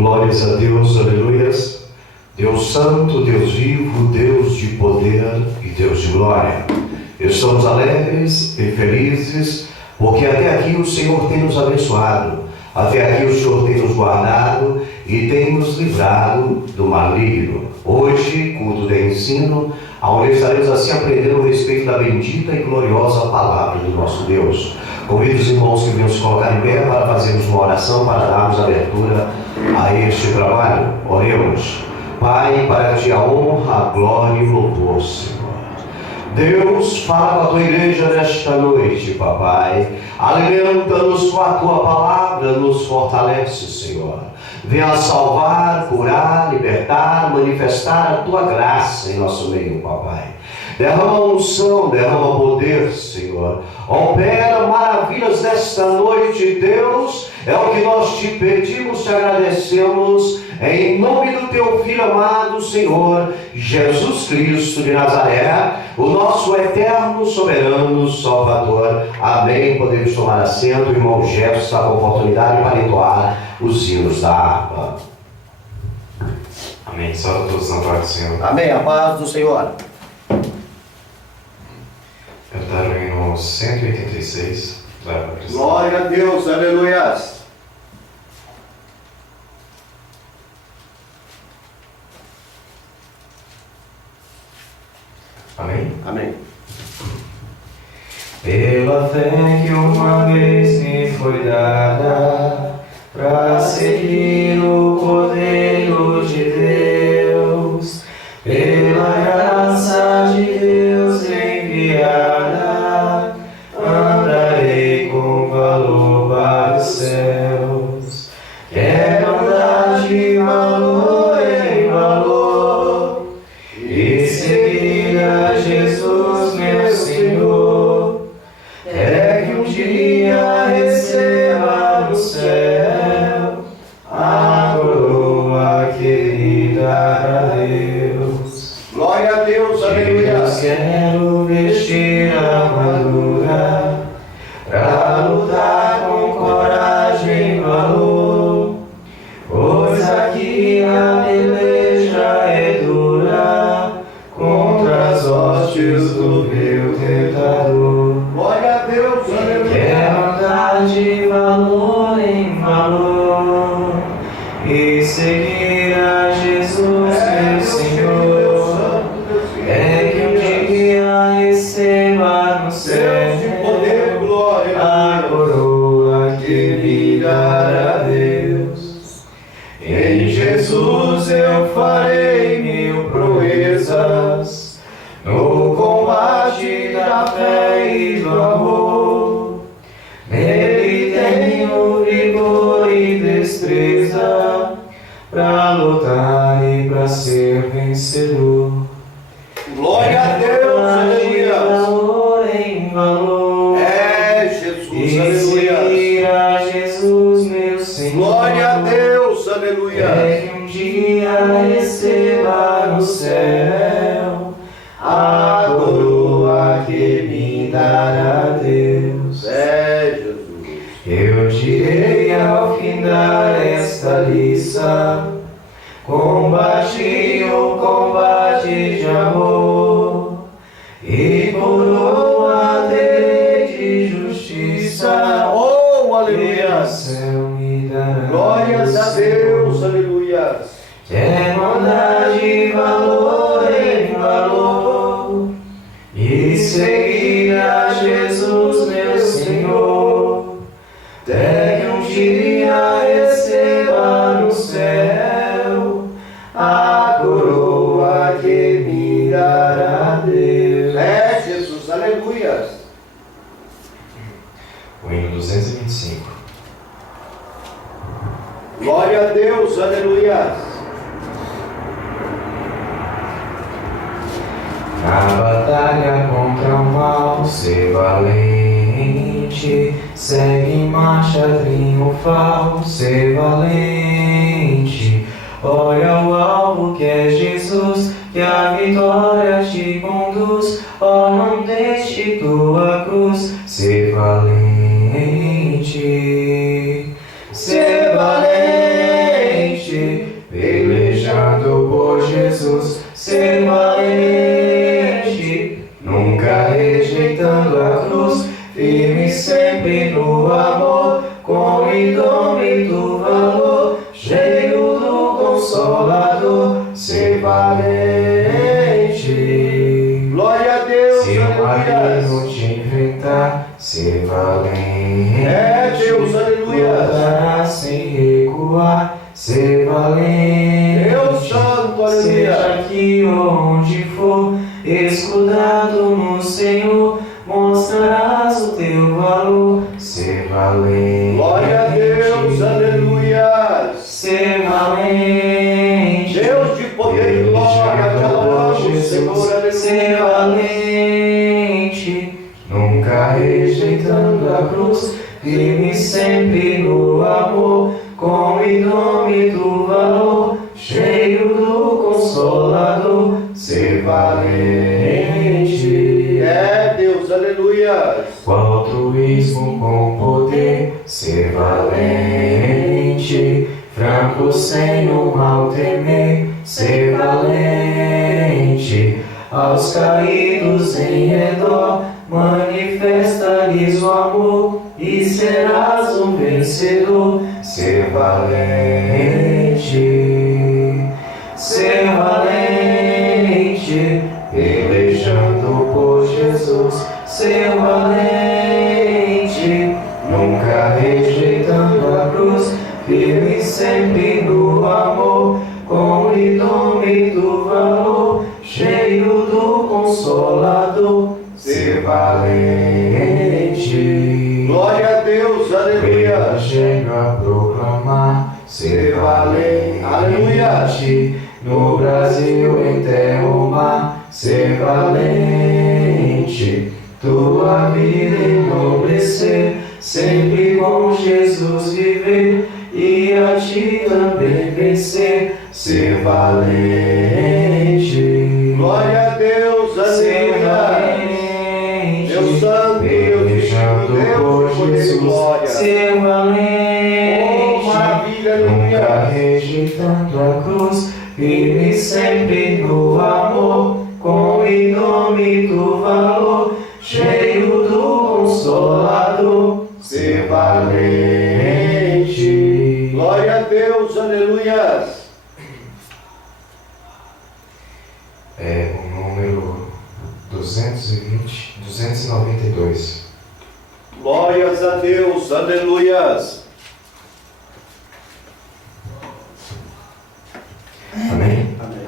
Glórias a Deus, aleluias. Deus santo, Deus vivo, Deus de poder e Deus de glória. Estamos alegres e felizes, porque até aqui o Senhor tem nos abençoado, até aqui o Senhor tem nos guardado e tem nos livrado do maligno. Hoje, culto de ensino, onde estaremos assim aprendendo a respeito da bendita e gloriosa palavra do nosso Deus. Convido os irmãos que venham se colocar em pé para fazermos uma oração, para darmos abertura a este trabalho. Oremos. Pai, para ti a honra, a glória e o louvor, Senhor. Deus, fala com a tua igreja nesta noite, papai. Alimenta-nos com a tua palavra, nos fortalece, Senhor. Venha salvar, curar, libertar, manifestar a tua graça em nosso meio, papai. Derrama unção, derrama poder, Senhor. Opera maravilhas nesta noite, Deus. É o que nós te pedimos, te agradecemos, em nome do teu Filho amado, Senhor Jesus Cristo de Nazaré, o nosso eterno, soberano Salvador. Amém. Podemos tomar assento. O irmão Jefferson está com oportunidade para entoar os hinos da harpa. Amém. Salve todos na paz do Senhor. Amém. A paz do Senhor. Cantar o hino 186. Glória a Deus, aleluias. Amém? Amém. Pela fé que uma vez me foi dada, para seguir o Cordeiro de Deus, pela graça de Deus enviada, andarei com valor para os céus. Quero andar de valor em valor e seguir a Jesus, meu Senhor. É que um dia receba no céu a coroa que lhe dará Deus. Glória a Deus, aleluia. Quero vestir a armadura pra lutar com coragem e valor, pois aqui a peleja é dura contra as hostes do meu tentador. Glória a Deus, aleluia. Quero andar de valor em valor e seguir a Jesus, meu Senhor. É que um dia receba no céu Deus de poder, glória, a coroa que me dará Deus. Em Jesus eu farei mil proezas no combate da fé e do amor. Nele tenho vigor e destreza pra lutar e pra ser vencedor. glória a Deus, aleluia. Valor em valor. É Jesus, E aleluia. seguir a Jesus, meu Senhor. Glória a Deus, aleluia. É que um dia receba no céu a coroa que me dará Deus. É Jesus. Eu direi ao findar esta liça, combati o combate de amor, e coroa terei de justiça. Oh, E o aleluia. céu me dará. Glórias a Deus, aleluia. Quero andar de valor em valor e seguir a Jesus, meu Senhor. Até que um dia receba no céu a coroa que me dará Deus. É Jesus, aleluia. O hino 225. Glória a Deus, aleluia. Na batalha contra o mal, ser valente, segue em marcha triunfal, ser valente. Olha o alvo que é Jesus, que a vitória te conduz. Ó, não deixe tua cruz, ser valente, ser valente. Jesus, ser valente, nunca rejeitando a cruz, firme sempre no amor, com indômito valor, cheio do Consolador, ser valente. Glória a Deus, Se o aleluia. maligno te inventar, ser valente. É Deus, aleluia. Lutará sem recuar, ser valente. Deus santo, aleluia. Seja aqui ou onde for, escudado no Senhor, mostrarás o teu valor, ser valente. Glória a Deus, aleluia. Ser valente. Deus de poder e glória, te alabamos, Senhor, aleluia. Ser valente, nunca rejeitando a cruz, firme sempre no amor, com indômito valor, cheio do Consolador, ser valente. É Deus, aleluia. O altruísmo com poder, ser valente, franco sem o mal temer, ser valente, aos caídos em redor, manifesta-lhes o amor, e serás um vencedor, ser valente, ser valente, pelejando por Jesus, ser valente, nunca rejeitando a cruz, firme sempre no amor, com indômito valor, cheio do Consolador, ser valente. Glória a Deus, O aleluia. Evangelho a proclamar, ser valente. Aleluia. No Brasil, em terra ou mar, ser valente. Tua vida enobrecer, sempre com Jesus viver, e a ti também vencer, ser valente. Glória a Deus, Ser aleluia. valente, Deus santo, Deus pelejando Deus por de poder e Jesus, glória. ser Oh, valente, maravilha, nunca aleluia. rejeitando a cruz, firme sempre no amor, com indômito valor, cheio do Consolador, ser valente. Glória a Deus, aleluia. É o número 292. Glórias a Deus, aleluia. Amém? Amém.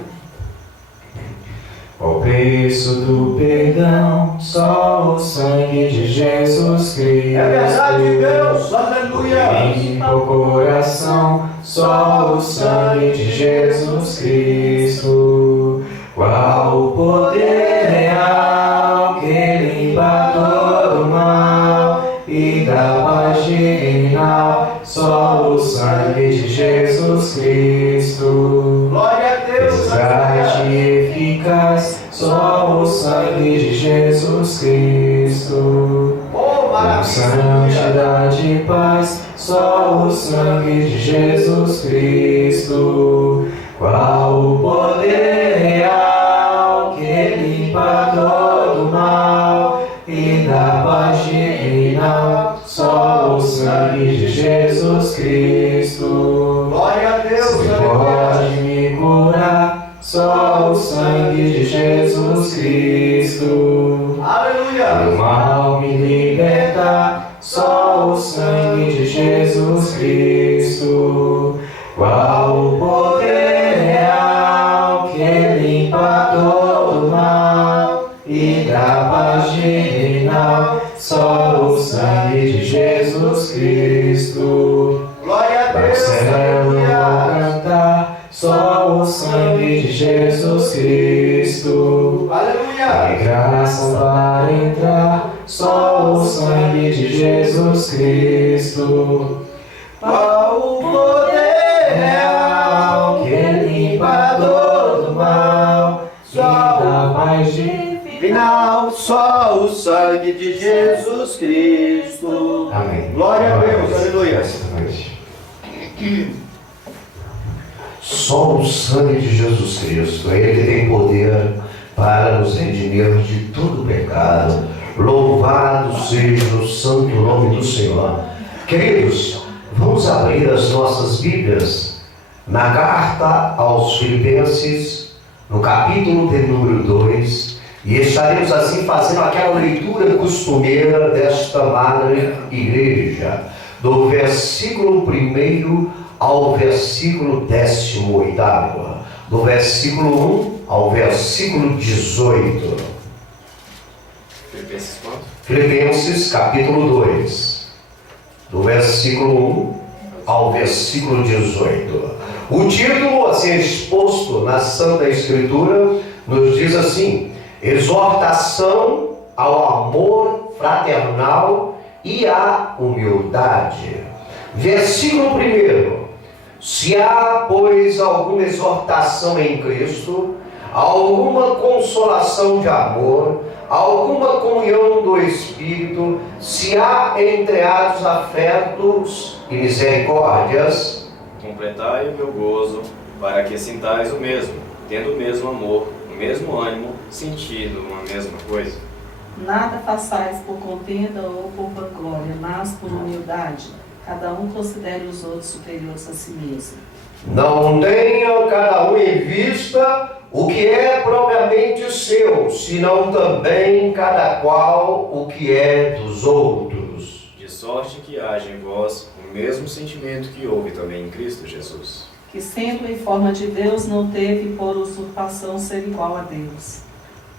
O preço do perdão, só o sangue de Jesus Cristo. É verdade, Deus, aleluia. Limpa o coração, só o sangue de Jesus Cristo. Qual o poder real que limpa todo mal e dá paz divinal, só o sangue de Jesus Cristo. Glória a Deus, Resgate aleluia. eficaz, só o sangue de Jesus Cristo. Oh, maravilha. Santidade e paz, só o sangue de Jesus Cristo. Qual o poder real que limpa todo mal e dá paz divinal, só o sangue de Jesus Cristo. Glória a Deus, Se aleluia. pode me curar, só o sangue de Jesus Cristo. Do Aleluia. mal me libertar, só o sangue de Jesus Cristo. Qual o poder real que limpa todo mal e dá paz divinal, só o sangue de Jesus Cristo. Glória a Para o Deus, céu eu vou aleluia. cantar, só o sangue de Jesus Cristo. A Aleluia. graça para entrar, só o sangue de Jesus Cristo. Qual o poder real que limpa todo mal e dá paz divinal. Final, só o sangue de Jesus Cristo. Amém. Glória a Deus, aleluia. Esta noite. Só o sangue de Jesus Cristo, é Ele que tem poder para nos redimir de todo pecado. Louvado seja o santo nome do Senhor. Queridos, vamos abrir as nossas Bíblias na carta aos Filipenses, no capítulo de número 2, e estaremos assim fazendo aquela leitura costumeira desta madre igreja, do versículo 1 ao versículo 18, do versículo 1 ao versículo 18. Filipenses quanto? Filipenses capítulo 2, do versículo 1 ao versículo 18. O título, assim exposto na Santa Escritura, nos diz assim: exortação ao amor fraternal e à humildade. Versículo 1: se há, pois, alguma exortação em Cristo, alguma consolação de amor, alguma comunhão do Espírito, se há entreados afetos e misericórdias, completai o meu gozo, para que sintais o mesmo, tendo o mesmo amor, o mesmo ânimo, sentindo uma mesma coisa. Nada façais por contenda ou por vanglória, mas por humildade. Cada um considere os outros superiores a si mesmo. não tenha cada um em vista o que é propriamente seu, senão também cada qual o que é dos outros. De sorte que haja em vós o mesmo sentimento que houve também em Cristo Jesus. Que sendo em forma de Deus, não teve por usurpação ser igual a Deus.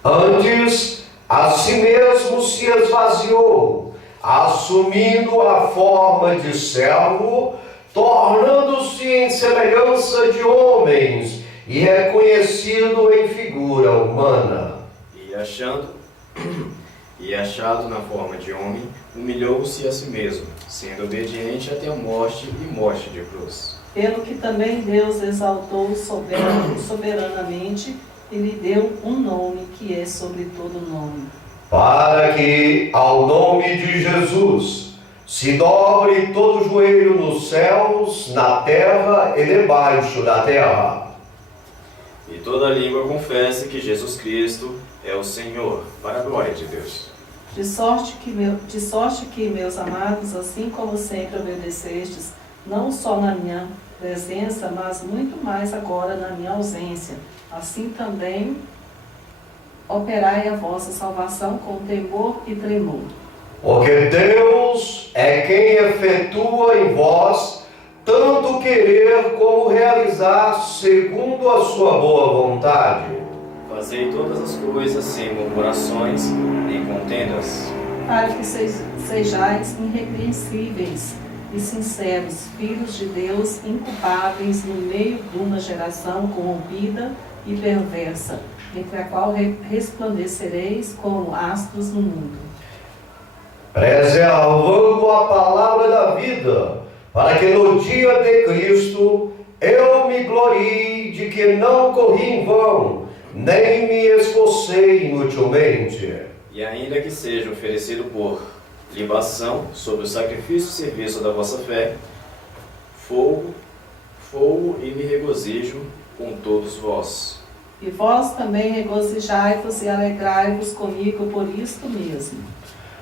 Antes, a si mesmo se esvaziou, assumindo a forma de servo, tornando-se em semelhança de homens e reconhecido em figura humana. E achado na forma de homem, humilhou-se a si mesmo, sendo obediente até a morte e morte de cruz. Pelo que também Deus exaltou soberanamente e lhe deu um nome que é sobre todo nome. Para que ao nome de Jesus se dobre todo joelho nos céus, na terra e debaixo da terra. E toda língua confesse que Jesus Cristo é o Senhor, para a glória de Deus. De sorte que, meus amados, assim como sempre obedecestes, não só na minha presença, mas muito mais agora na minha ausência, assim também operai a vossa salvação com temor e tremor. Porque Deus é quem efetua em vós tanto querer como realizar segundo a sua boa vontade. Fazei todas as coisas sem murmurações nem contendas, Para que sejais irrepreensíveis e sinceros, filhos de Deus, inculpáveis no meio de uma geração corrompida e perversa, entre a qual resplandecereis como astros no mundo. Preservando a palavra da vida, para que no dia de Cristo eu me glorie de que não corri em vão, nem me esforcei inutilmente. e ainda que seja oferecido por libação sobre o sacrifício e serviço da vossa fé, fogo e me regozijo com todos vós. E vós também regozijai-vos e alegrai-vos comigo por isto mesmo.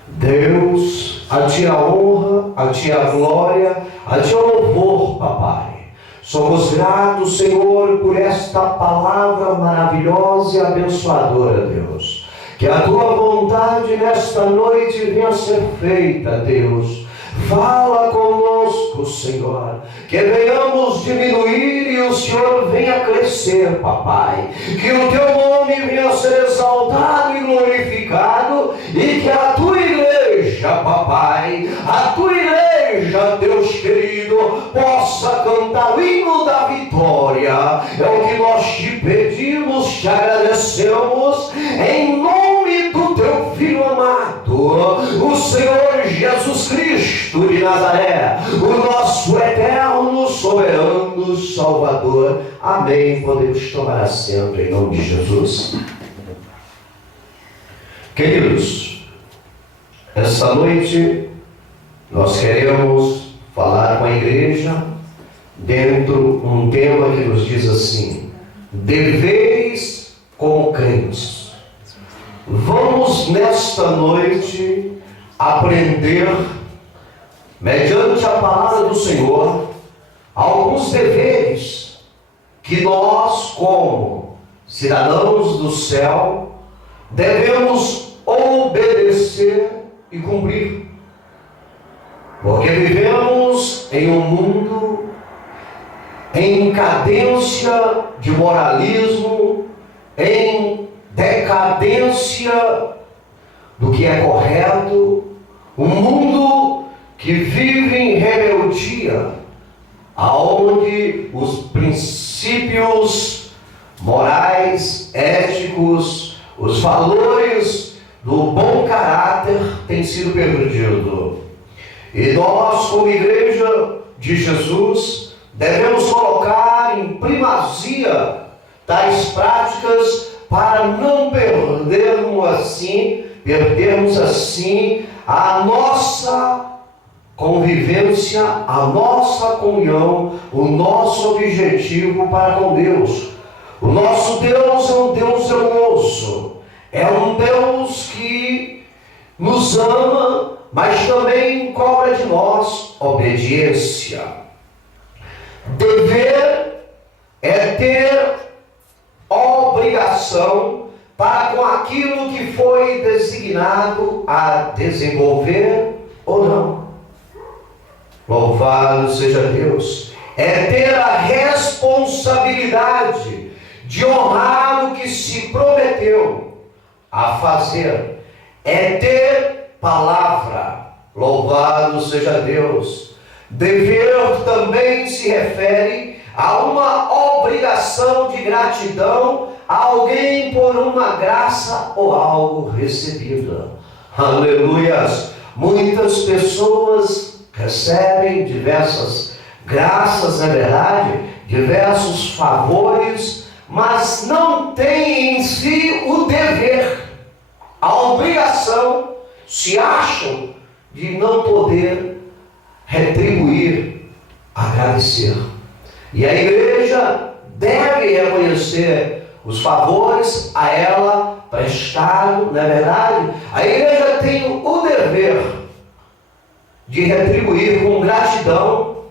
Deus, a ti a honra, a ti a glória, a ti o louvor, papai. Somos gratos, Senhor, por esta palavra maravilhosa e abençoadora, Deus. Que a tua vontade nesta noite venha a ser feita, Deus. Fala conosco, Senhor, que venhamos diminuir e o Senhor venha crescer, papai. Que o teu nome venha a ser exaltado e glorificado, e que a tua igreja, papai, a tua igreja, Deus querido, possa cantar o hino da vitória. É o que nós te pedimos, te agradecemos, em nome do teu Filho amado, o Senhor Jesus Cristo de Nazaré, o nosso eterno, soberano Salvador. Amém. Podemos tomar assento em nome de Jesus. Queridos, esta noite nós queremos falar com a igreja dentro um tema que nos diz assim: deveres como crentes. Vamos nesta noite aprender, mediante a palavra do Senhor, alguns deveres que nós, como cidadãos do céu, devemos obedecer e cumprir. Porque vivemos em um mundo em cadência de moralismo, em decadência do que é correto, um mundo que vive em rebeldia, aonde os princípios morais, éticos, os valores do bom caráter têm sido perdidos. E nós, como igreja de Jesus, devemos colocar em primazia tais práticas para não perdermos assim a nossa convivência, a nossa comunhão, o nosso objetivo para com Deus. O nosso Deus é um Deus zeloso, é um Deus que nos ama, mas também cobra de nós obediência. Dever é ter obrigação para com aquilo que foi designado a desenvolver ou não. Louvado seja Deus. É ter a responsabilidade de honrar o que se prometeu a fazer. É ter palavra. Louvado seja Deus. Dever também se refere a uma obrigação de gratidão a alguém por uma graça ou algo recebida. Aleluias! Muitas pessoas recebem diversas graças, na verdade, diversos favores, mas não têm em si o dever, a obrigação, se acham de não poder retribuir, agradecer. E a igreja deve reconhecer os favores a ela prestado, não é verdade? A igreja tem o dever de retribuir com gratidão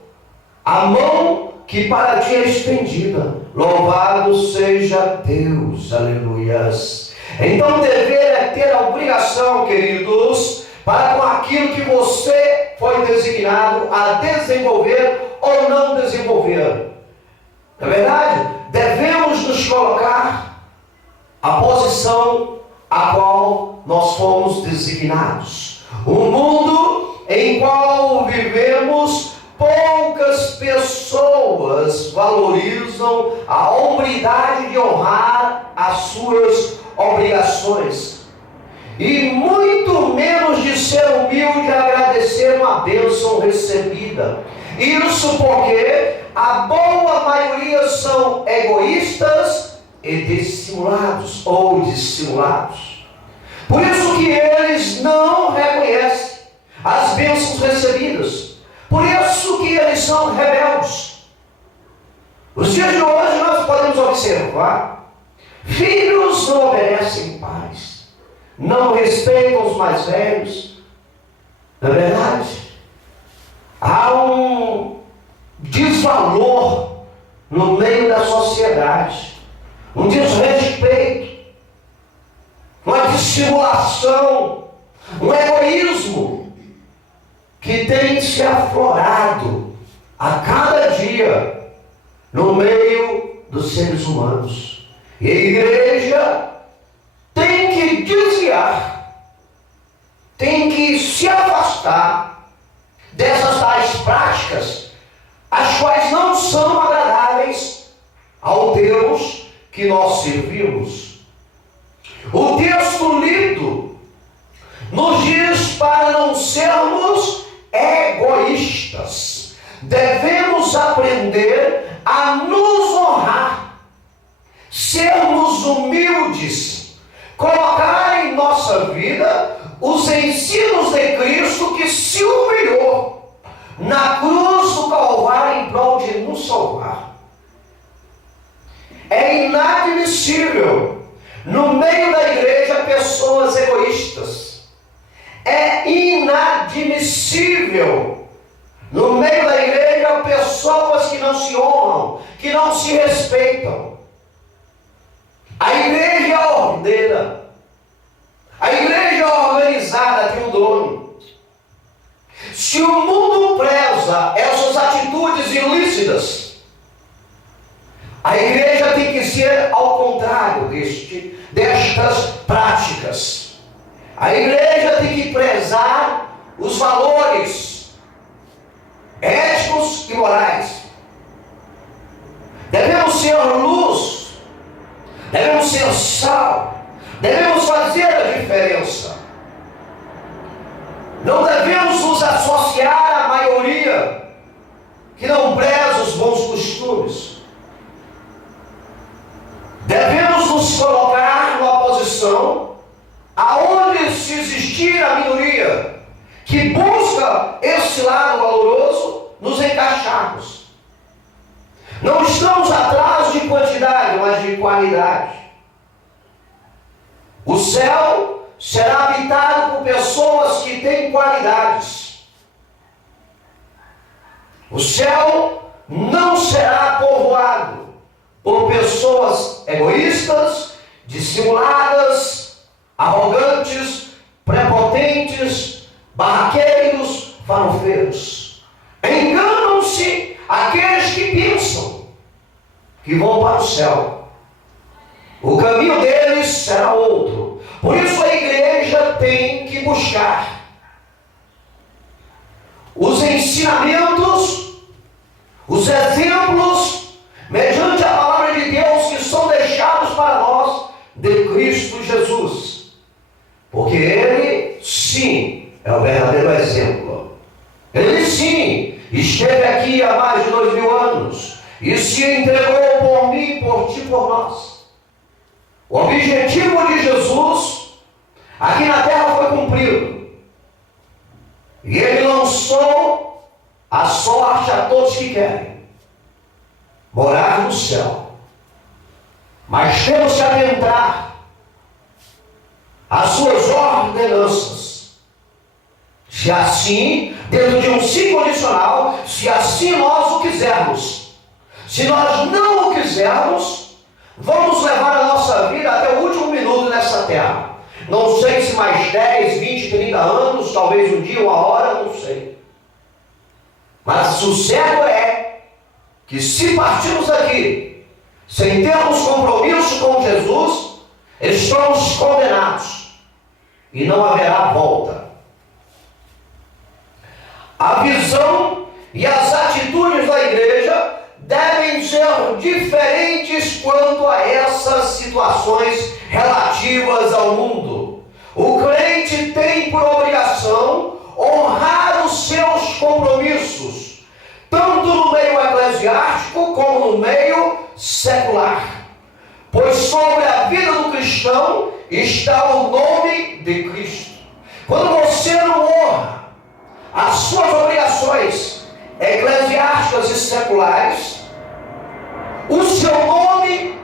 a mão que para ti é estendida. Louvado seja Deus, aleluias. Então dever é ter a obrigação, queridos, para com aquilo que você foi designado a desenvolver ou não desenvolver. Na verdade, devemos nos colocar a posição a qual nós fomos designados. Um mundo em qual vivemos, poucas pessoas valorizam a hombridade de honrar as suas obrigações. E muito menos de ser humilde e agradecer uma bênção recebida. Isso porque a boa maioria são egoístas e dissimulados ou dissimulados. Por isso que eles não reconhecem as bênçãos recebidas. Por isso que eles são rebeldes. Os dias de hoje nós podemos observar: filhos não obedecem pais, não respeitam os mais velhos. Na verdade, há um desvalor no meio da sociedade, um desrespeito, uma dissimulação, um egoísmo que tem se aflorado a cada dia no meio dos seres humanos. E a igreja tem que desviar, tem que se afastar dessas tais práticas, as quais não são agradáveis ao Deus que nós servimos. O texto lido nos diz para não sermos egoístas. Devemos aprender a nos honrar, sermos humildes, colocar em nossa vida os ensinos de Cristo, que se humilhou na cruz do Calvário em prol de nos É inadmissível no meio da igreja pessoas egoístas. É inadmissível no meio da igreja pessoas que não se honram, que não se respeitam. A igreja é ordeira. A igreja organizada tem um dono. Se o mundo preza essas atitudes ilícitas, a igreja tem que ser ao contrário destas práticas. A igreja tem que prezar os valores éticos e morais. Devemos ser luz, devemos ser sal, devemos fazer a diferença. Não devemos nos associar à maioria que não preza os bons costumes. Devemos nos colocar numa posição aonde, se existir a minoria que busca esse lado valoroso, nos encaixarmos. Não estamos atrás de quantidade, mas de qualidade. O céu será habitado por pessoas que têm qualidades. O céu não será povoado por pessoas egoístas, dissimuladas, arrogantes, prepotentes, barraqueiros, farofeiros. Enganam-se aqueles que pensam que vão para o céu. O caminho deles será outro. Por isso a igreja tem que buscar os ensinamentos, os exemplos, mediante a palavra de Deus, que são deixados para nós de Cristo Jesus. Porque Ele, sim, é o verdadeiro exemplo. Ele, sim, esteve aqui há mais de 2000 anos e se entregou por mim, por ti, por nós. O objetivo de Jesus aqui na terra foi cumprido. E Ele lançou a sorte a todos que querem morar no céu. Mas temos que adentrar as suas ordenanças. Se assim, dentro de um sim condicional, se assim nós o quisermos. Se nós não o quisermos, vamos levar a nossa vida até o último minuto nessa terra. Não sei se mais 10, 20, 30 anos, talvez um dia, uma hora, não sei. Mas o certo é que se partirmos daqui sem termos compromisso com Jesus, estamos condenados e não haverá volta. A visão e as atitudes da igreja devem ser diferentes quanto a essas situações relativas ao mundo. O crente tem por obrigação honrar os seus compromissos, tanto no meio eclesiástico como no meio secular. Pois sobre a vida do cristão está o nome de Cristo. Quando você não honra as suas obrigações eclesiásticas e seculares, o seu nome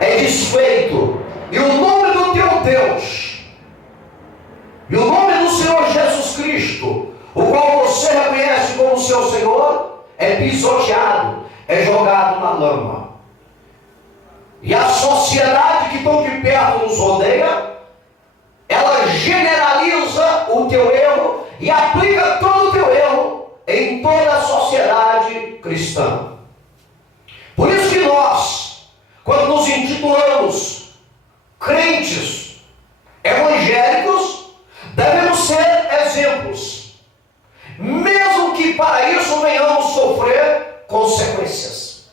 é desfeito, e o nome do teu Deus, e o nome do Senhor Jesus Cristo, o qual você reconhece como seu Senhor, é pisoteado, é jogado na lama. E a sociedade que tão de perto nos rodeia, ela generaliza o teu erro e aplica todo o teu erro em toda a sociedade cristã. Por isso que nós, quando nos intitulamos crentes evangélicos, devemos ser exemplos, mesmo que para isso venhamos sofrer consequências.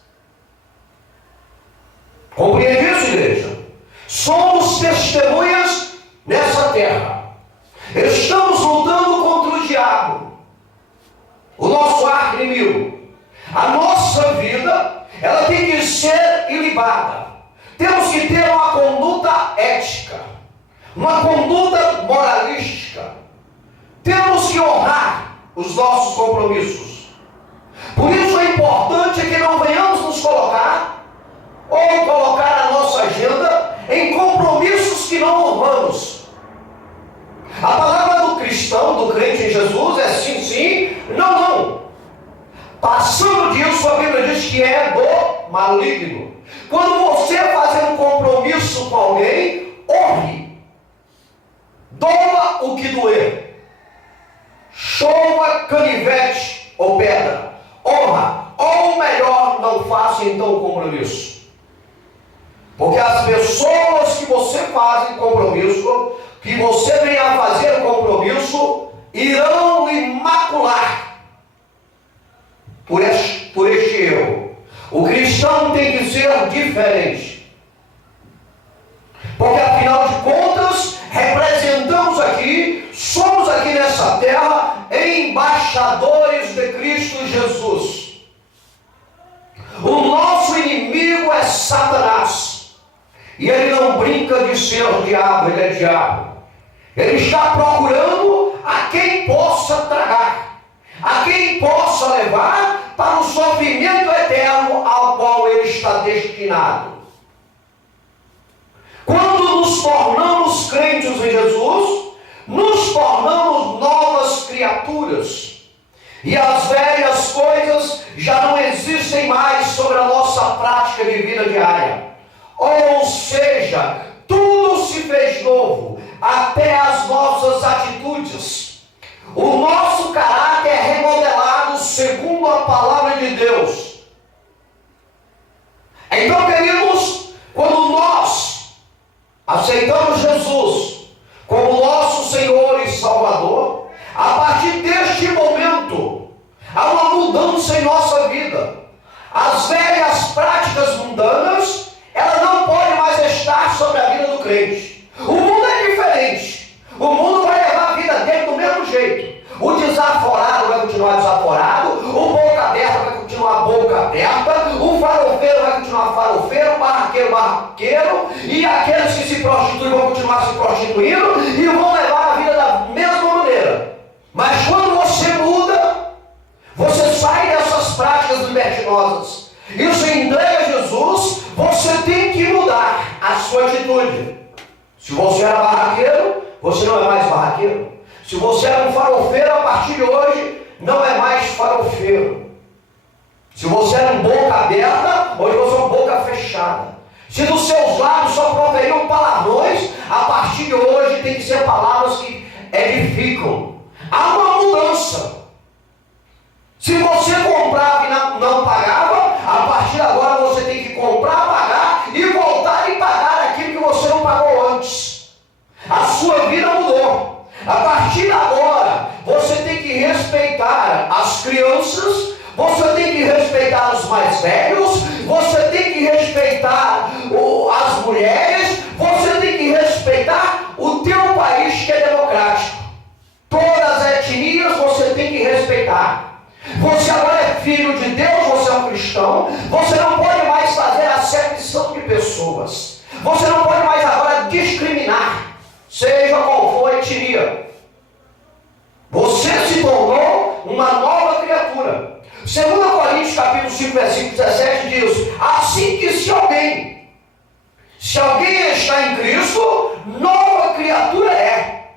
Compreende isso, igreja? Somos testemunhas nessa terra. Estamos lutando contra o diabo, o nosso arqui-inimigo. A nossa vida, ela tem que ser ilibada. Temos que ter uma conduta ética, uma conduta moralística. Temos que honrar os nossos compromissos. Por isso questão importante é que não venhamos nos colocar ou colocar a nossa agenda em compromissos que não honramos. A palavra do cristão, do crente em Jesus é sim, sim, não, não. Passando disso, a Bíblia diz que é do maligno. Quando você fazer um compromisso com alguém, honre. Doa o que doer. Chova, canivete ou pedra. Honra. Ou melhor, não faça então o compromisso. Porque as pessoas que você faz em compromisso, que você venha a fazer o compromisso, irão lhe macular por este erro. O cristão tem que ser diferente. Porque afinal de contas, representamos aqui, somos aqui nessa terra, embaixadores de Cristo Jesus. O nosso inimigo é Satanás. E ele não brinca de ser o diabo, ele é diabo. Ele está procurando a quem possa tragar, a quem possa levar para o sofrimento eterno ao qual ele está destinado. Quando nos tornamos crentes em Jesus, nos tornamos novas criaturas. E as velhas coisas já não existem mais sobre a nossa prática de vida diária. Ou seja, tudo se fez novo, até as nossas atitudes. O nosso caráter é remodelado segundo a palavra de Deus. Então, queridos, quando nós aceitamos Jesus como nosso Senhor e Salvador, a partir deste momento, há uma mudança em nossa vida. As velhas práticas mundanas, ela não pode mais estar sobre a vida do crente. O mundo é diferente. O mundo vai levar a vida dele do mesmo jeito. O desaforado vai continuar desaforado, o boca aberta vai continuar boca aberta, o farofeiro vai continuar farofeiro, o barraqueiro, barraqueiro, e aqueles que se prostituem vão continuar se prostituindo e vão levar a vida da mesma maneira. Mas quando você muda, você sai dessas práticas libertinosas e se entrega a Jesus, você tem que mudar a sua atitude. Se você era barraqueiro, você não é mais barraqueiro. Se você era um farofeiro, a partir de hoje, não é mais farofeiro. Se você era um boca aberta, hoje você é um boca fechada. Se dos seus lábios só proveriam palavrões, a partir de hoje tem que ser palavras que edificam. Há uma mudança. Se você comprava e não pagava, a partir de agora você tem que comprar, pagar e voltar e pagar aquilo que você não pagou antes. A sua vida mudou. A partir de agora, você tem que respeitar as crianças, você tem que respeitar os mais velhos, você tem que respeitar as mulheres, você tem que respeitar o teu país que é democrático. Todas as etnias você tem que respeitar. Você agora é filho de Deus, você é um cristão, você não pode mais fazer acepção de pessoas. Você não pode mais agora discriminar, seja qual for a etnia. Você se tornou uma nova criatura. 2 Coríntios capítulo 5, versículo 17 diz: assim que se alguém está em Cristo, nova criatura é.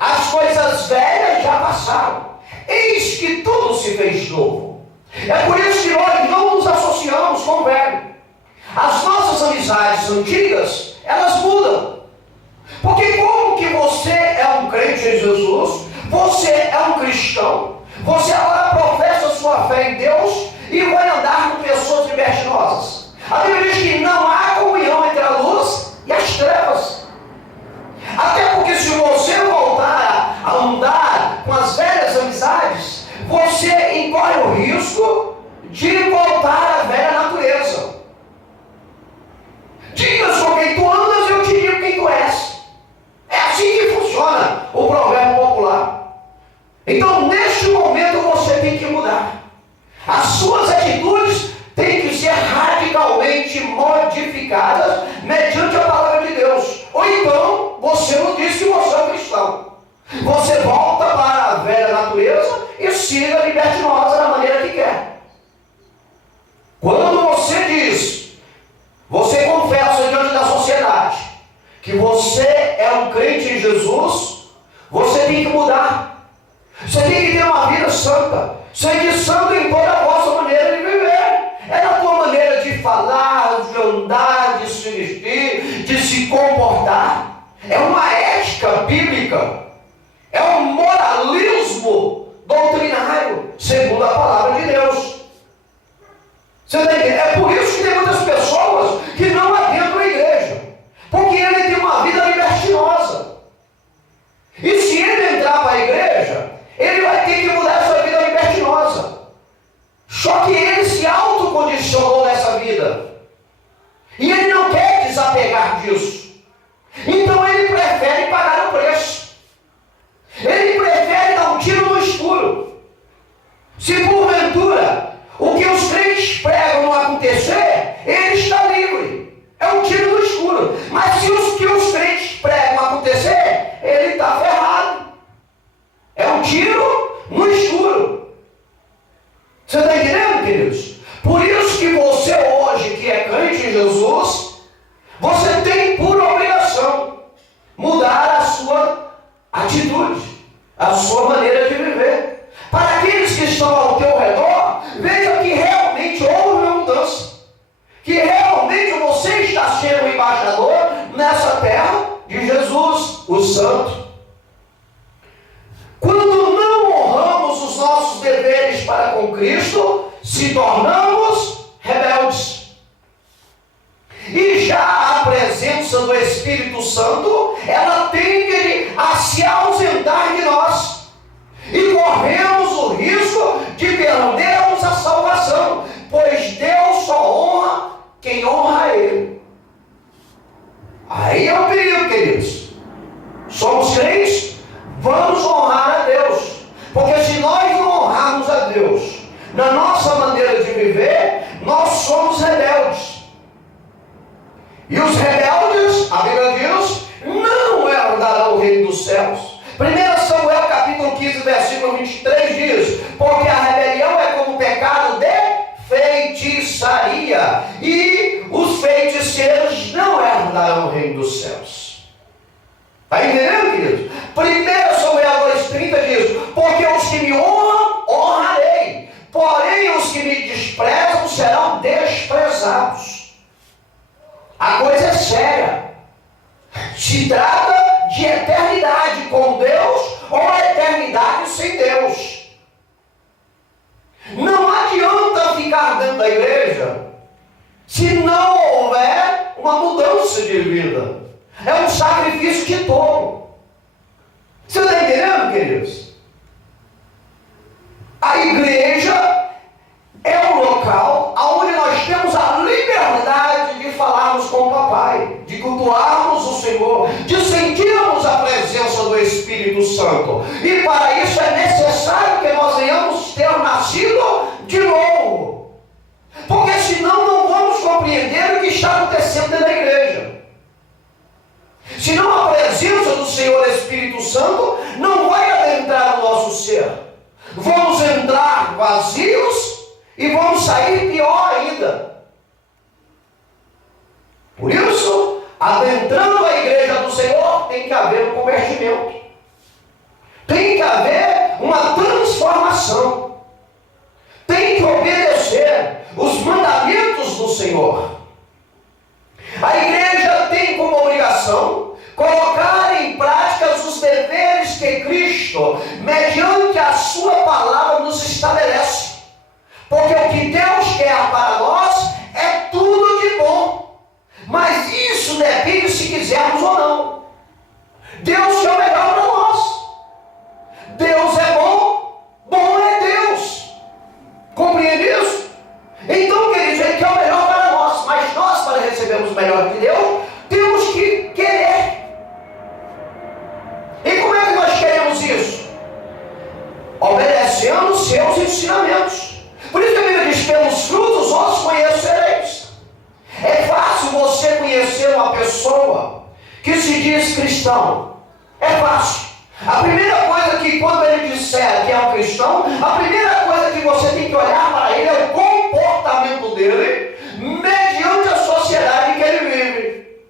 As coisas velhas já passaram, eis que tudo se fez novo. É por isso que nós não nos associamos com o velho. As nossas amizades antigas, elas mudam. Porque como que você é um crente em Jesus, você é um cristão, você agora professa sua fé em Deus e vai andar com pessoas libertinosas. A Bíblia diz que não há comunhão entre a luz e as trevas. Até porque se você voltar a andar com as velhas amizades, você incorre o risco de voltar à velha natureza. Digas com quem tu andas, eu te digo quem tu és. É assim que funciona o provérbio popular. Então, neste momento, você tem que mudar. As suas atitudes têm que ser radicalmente modificadas mediante a palavra de Deus. Ou então, você não diz que você é um cristão. Você volta para a velha natureza e siga libertinosa da maneira que quer. pensando em toda a vossa maneira de viver. É na tua maneira de falar, de andar, de se vestir, de se comportar. É uma ética bíblica. É um moralismo doutrinário, segundo a palavra de Deus. Você está entendendo? É por isso que tem muitas pessoas que não adentram a igreja. Porque ele tem uma vida libertinosa. E se ele entrar para a igreja, ele vai ter que mudar essa vida libertinosa. Só que ele se autocondicionou nessa vida. E ele não quer desapegar disso. Então ele prefere pagar o preço. Ele prefere dar um tiro no escuro. Se porventura o que os crentes pregam não acontecer, ele está livre. É um tiro no escuro. Mas se o que os crentes pregam acontecer, ele está ferrado. É um tiro no escuro. Você está entendendo, queridos? Por isso que você hoje, que é crente em Jesus, você tem por obrigação mudar a sua atitude, a sua maneira de viver. Para aqueles que estão ao teu redor, veja que realmente houve uma mudança. Que realmente você está sendo um embaixador nessa terra de Jesus, o Santo. Quando não honramos os nossos deveres para com Cristo, se tornamos rebeldes. E já a presença do Espírito Santo, ela tende a se ausentar de nós. E corremos o risco de perdermos a salvação, pois Deus só honra quem honra a Ele. Aí é o perigo, queridos. Somos crentes, vamos honrar a Deus. Porque se nós não honrarmos a Deus na nossa maneira de viver, nós somos rebeldes. E os rebeldes, a Bíblia diz, não herdarão o reino dos céus. 1 Samuel capítulo 15, versículo 23 diz: porque a rebelião é como pecado de feitiçaria, e os feiticeiros não herdarão o reino dos céus. Está entendendo, queridos? 1 Samuel 2,30 diz: porque os que me honram, honrarei, porém os que me desprezam serão desprezados. A coisa é séria. Se trata de eternidade com Deus ou a eternidade sem Deus. Não adianta ficar dentro da igreja se não houver uma mudança de vida. É um sacrifício de todo. Você está entendendo, queridos? A igreja é um local onde nós temos a liberdade de falarmos com o Papai, de cultuarmos o Senhor, de sentirmos a presença do Espírito Santo. E para isso é necessário que nós venhamos ter nascido de novo. Porque senão não vamos compreender o que está acontecendo dentro da igreja. Senão a presença do Senhor Espírito Santo não vai adentrar no nosso ser. Vamos entrar vazios e vamos sair pior ainda. Por isso, adentrando a igreja do Senhor, tem que haver um convertimento. Tem que haver uma transformação. Tem que obedecer os mandamentos do Senhor. A igreja tem como obrigação colocar em prática os deveres que Cristo, mediante a sua palavra, nos estabelece. Porque o que Deus quer para nós é tudo de bom. Mas isso depende se quisermos ou não. Deus quer o melhor para nós. Deus é bom, bom é Deus. Compreende isso? Então, queridos, Ele quer o melhor para nós. Mas nós, para recebermos o melhor de Deus, temos que querer. E como é que nós queremos isso? Obedecendo os seus ensinamentos. Por isso que a Bíblia diz: pelos frutos os conhecereis. É fácil você conhecer uma pessoa que se diz cristão. É fácil. A primeira coisa que, quando ele disser que é um cristão, a primeira coisa que você tem que olhar para ele é o comportamento dele, mediante a sociedade em que ele vive.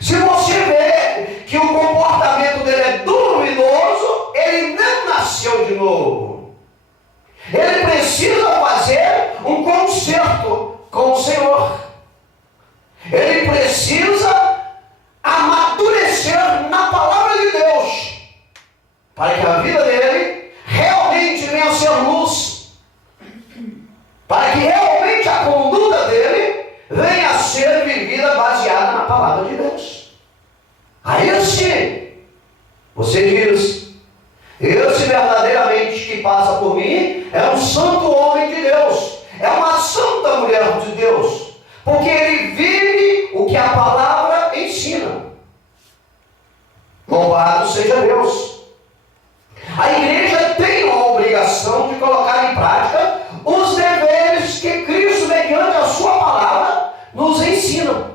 Se você vê que o comportamento dele é duvidoso, ele não nasceu de novo. com o Senhor. Ele precisa amadurecer na palavra de Deus, para que a vida dele realmente venha a ser luz, para que realmente a conduta dele venha a ser vivida baseada na palavra de Deus. Aí sim, você diz: esse verdadeiramente que passa por mim é um santo homem de Deus, é uma santa mulher de Deus, porque ele vive o que a palavra ensina. Louvado seja Deus. A igreja tem a obrigação de colocar em prática os deveres que Cristo, mediante a sua palavra, nos ensina.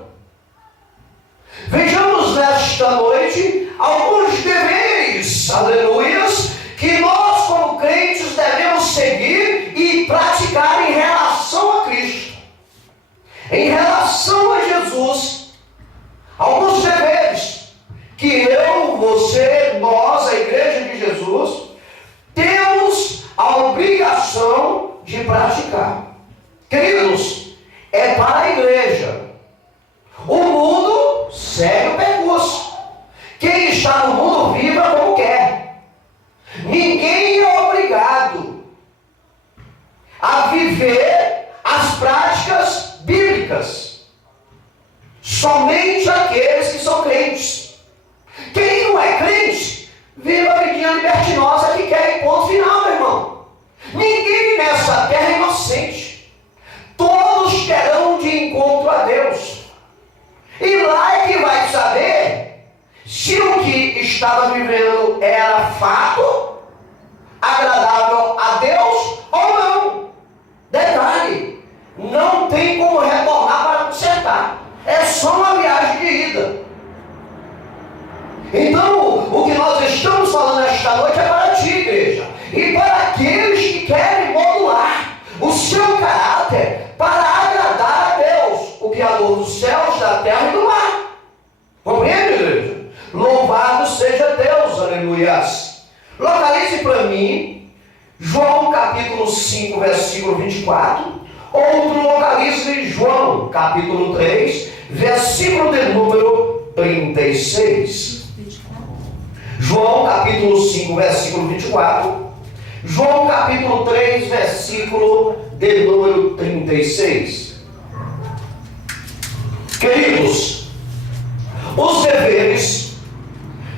Vejamos nesta noite alguns deveres, aleluias, que nós como crentes devemos seguir e praticar em relação a Cristo, em relação a Jesus. Alguns deveres que eu, você, nós, a igreja de Jesus, temos a obrigação de praticar. Queridos, é para a igreja. O mundo segue o percurso. Quem está no mundo viva como quer. Ninguém é obrigado a viver as práticas bíblicas. Somente aqueles que são crentes. Quem não é crente, vive a vidinha libertinosa que quer ir ponto final, meu irmão. Ninguém nessa terra é inocente. Todos terão de encontro a Deus. E lá é que vai saber se o que estava vivendo era fato, agradável a Deus ou não. Detalhe, não tem como retornar para consertar. É só uma viagem de ida. Então, o que nós estamos falando esta noite é para ti, igreja, e para aqueles que querem modular o seu caráter para agradar a Deus, o Criador dos céus, da terra e do mar. Compreende, igreja? Louvado seja Deus, aleluias. Localize para mim João capítulo 5, versículo 24. Outro localize João capítulo 3, versículo de número 36. João capítulo 5, versículo 24. João capítulo 3, versículo de número 36. Queridos, os deveres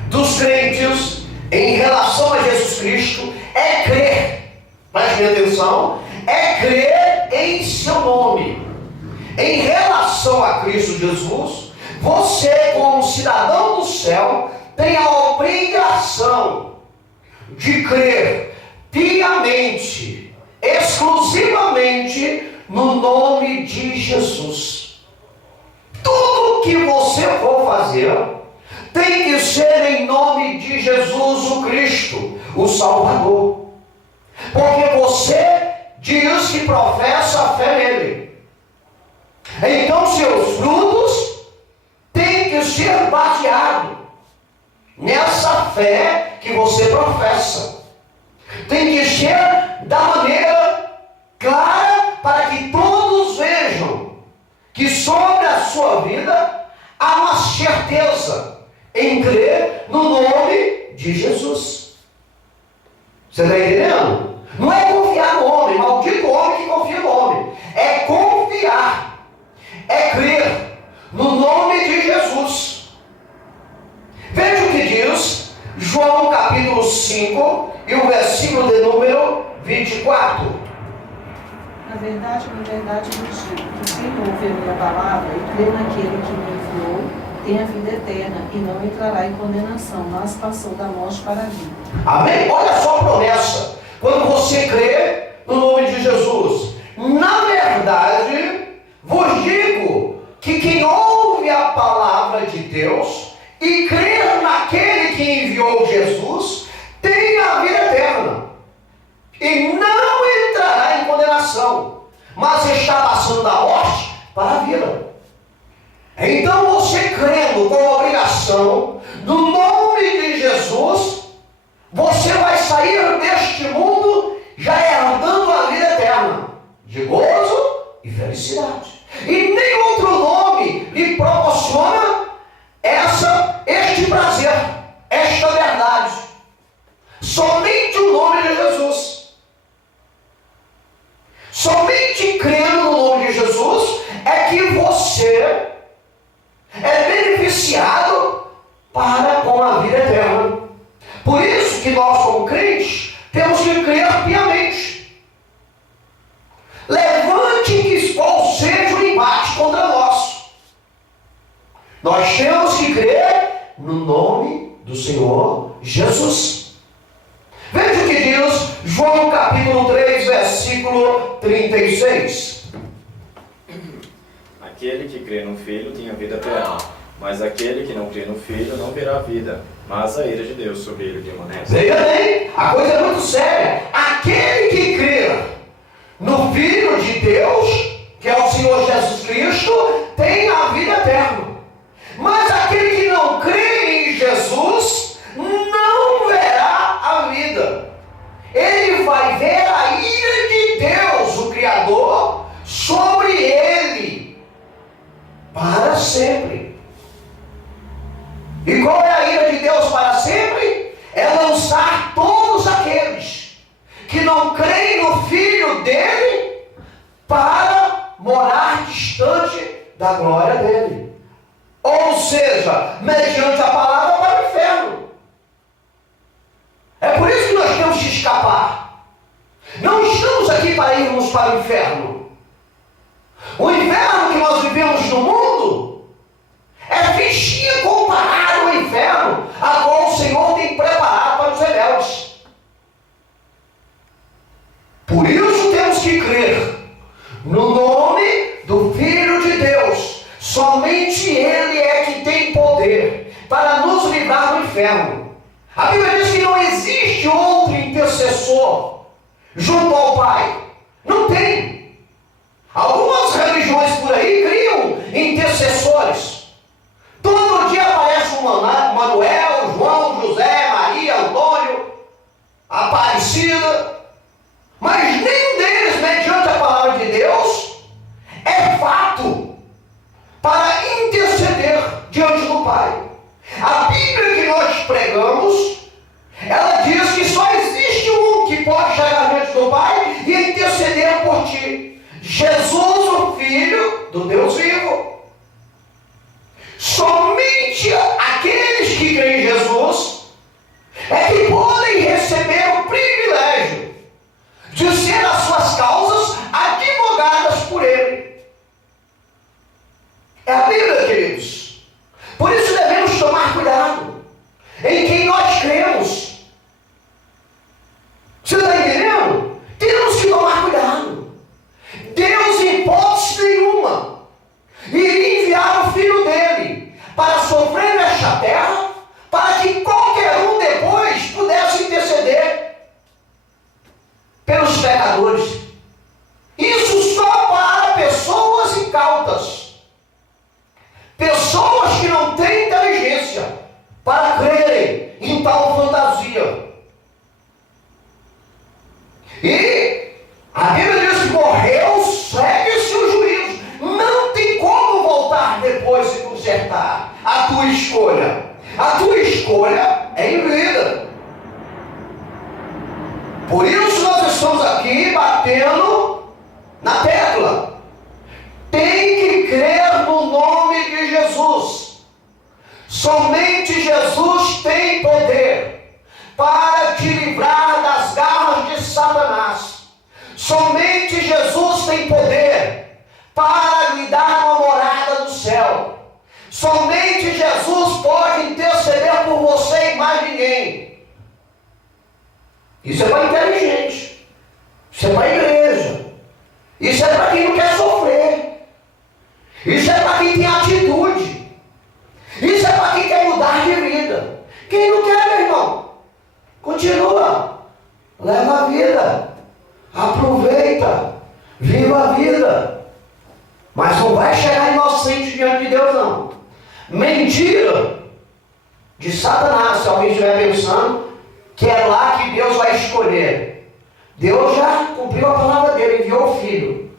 dos crentes em relação a Jesus Cristo é crer, preste atenção, é crer em seu nome. Em relação a Cristo Jesus, você, como cidadão do céu, tem a obrigação de crer piamente, exclusivamente no nome de Jesus. Tudo que você for fazer tem que ser em nome de Jesus o Cristo, o Salvador. Porque você diz que professa a fé nele. Então seus frutos têm que ser baseados nessa fé que você professa. Tem que ser da maneira clara para que todos vejam que sobre a sua vida há uma certeza em crer no nome de Jesus. Você está entendendo? Não é confiar no homem, maldito homem que confia no homem. É confiar, é crer no nome de Jesus. Veja o que diz João capítulo 5 e o versículo de número 24. Na verdade vos digo, que quem ouve a minha palavra e crê naquele que me enviou, tem a vida eterna e não entrará em condenação, mas passou da morte para a vida. Amém? Olha só a promessa. Quando você crê no nome de Jesus, na verdade, vos digo que quem ouve a palavra de Deus e crer naquele que enviou Jesus, tem a vida eterna e não entrará em condenação, mas está passando da morte para a vida. Então você crendo com obrigação no nome de Jesus, você vai sair deste mundo já herdando a vida eterna de gozo e felicidade. Nós temos que crer no nome do Senhor Jesus. Veja o que diz João capítulo 3, versículo 36. Aquele que crê no Filho tem a vida eterna, mas aquele que não crê no Filho não verá a vida, mas a ira de Deus sobre ele permanece. Veja bem, a coisa é muito séria. Aquele que crê no Filho de Deus, que é o Senhor Jesus Cristo, tem a vida eterna. Mas aquele que não crê em Jesus não verá a vida. Ele vai ver a ira de Deus, o Criador, sobre ele para sempre. E qual é a ira de Deus para sempre? É lançar todos aqueles que não creem no Filho dele para morar distante da glória dele. Ou seja, mediante a palavra para o inferno. É por isso que nós temos que escapar. Não estamos aqui para irmos para o inferno. O inferno que nós vivemos no mundo é fichinha comparado ao inferno a qual o Senhor tem preparado para os rebeldes. Por isso temos que crer no nome do Filho de Deus. Somente Ele é que tem poder para nos livrar do inferno. A Bíblia diz que não existe outro intercessor junto ao Pai. Não tem. Algumas religiões por aí criam intercessores. Todo dia aparece um Manuel, João, José, Maria, Antônio, Aparecida. Mas nenhum deles, mediante a palavra de Deus, é fato para interceder diante do Pai. A Bíblia que nós pregamos, ela diz que só existe um que pode chegar diante do Pai e interceder por ti. Jesus, o Filho do Deus vivo. Somente aqueles que creem em Jesus é que podem receber o privilégio de ser as suas causas advogadas por Ele. É a Bíblia, queridos. Por isso devemos tomar cuidado em quem nós cremos. Você está entendendo? Temos que tomar cuidado. Deus, em hipótese nenhuma, iria enviar o Filho dele para sofrer nesta terra, para que qualquer um depois pudesse interceder pelos pecadores. Isso só para pessoas incautas. Pessoas que não têm inteligência para crerem em tal fantasia. E a Bíblia diz que morreu, segue-se o juízo. Não tem como voltar depois e consertar a tua escolha. A tua escolha é em vida. Por isso nós estamos aqui batendo na tecla. Tem que crer no nome de Jesus. Somente Jesus tem poder para te livrar das garras de Satanás. Somente Jesus tem poder para lhe dar uma morada no céu. Somente Jesus pode interceder por você e mais ninguém. Isso é para inteligente. Isso é para a igreja. Isso é para quem não quer sofrer. Isso é para quem tem atitude. Isso é para quem quer mudar de vida. Quem não quer, meu irmão, continua. Leva a vida. Aproveita. Viva a vida. Mas não vai chegar inocente diante de Deus, não. Mentira de Satanás, se alguém estiver pensando que é lá que Deus vai escolher. Deus já cumpriu a palavra dele, enviou o Filho.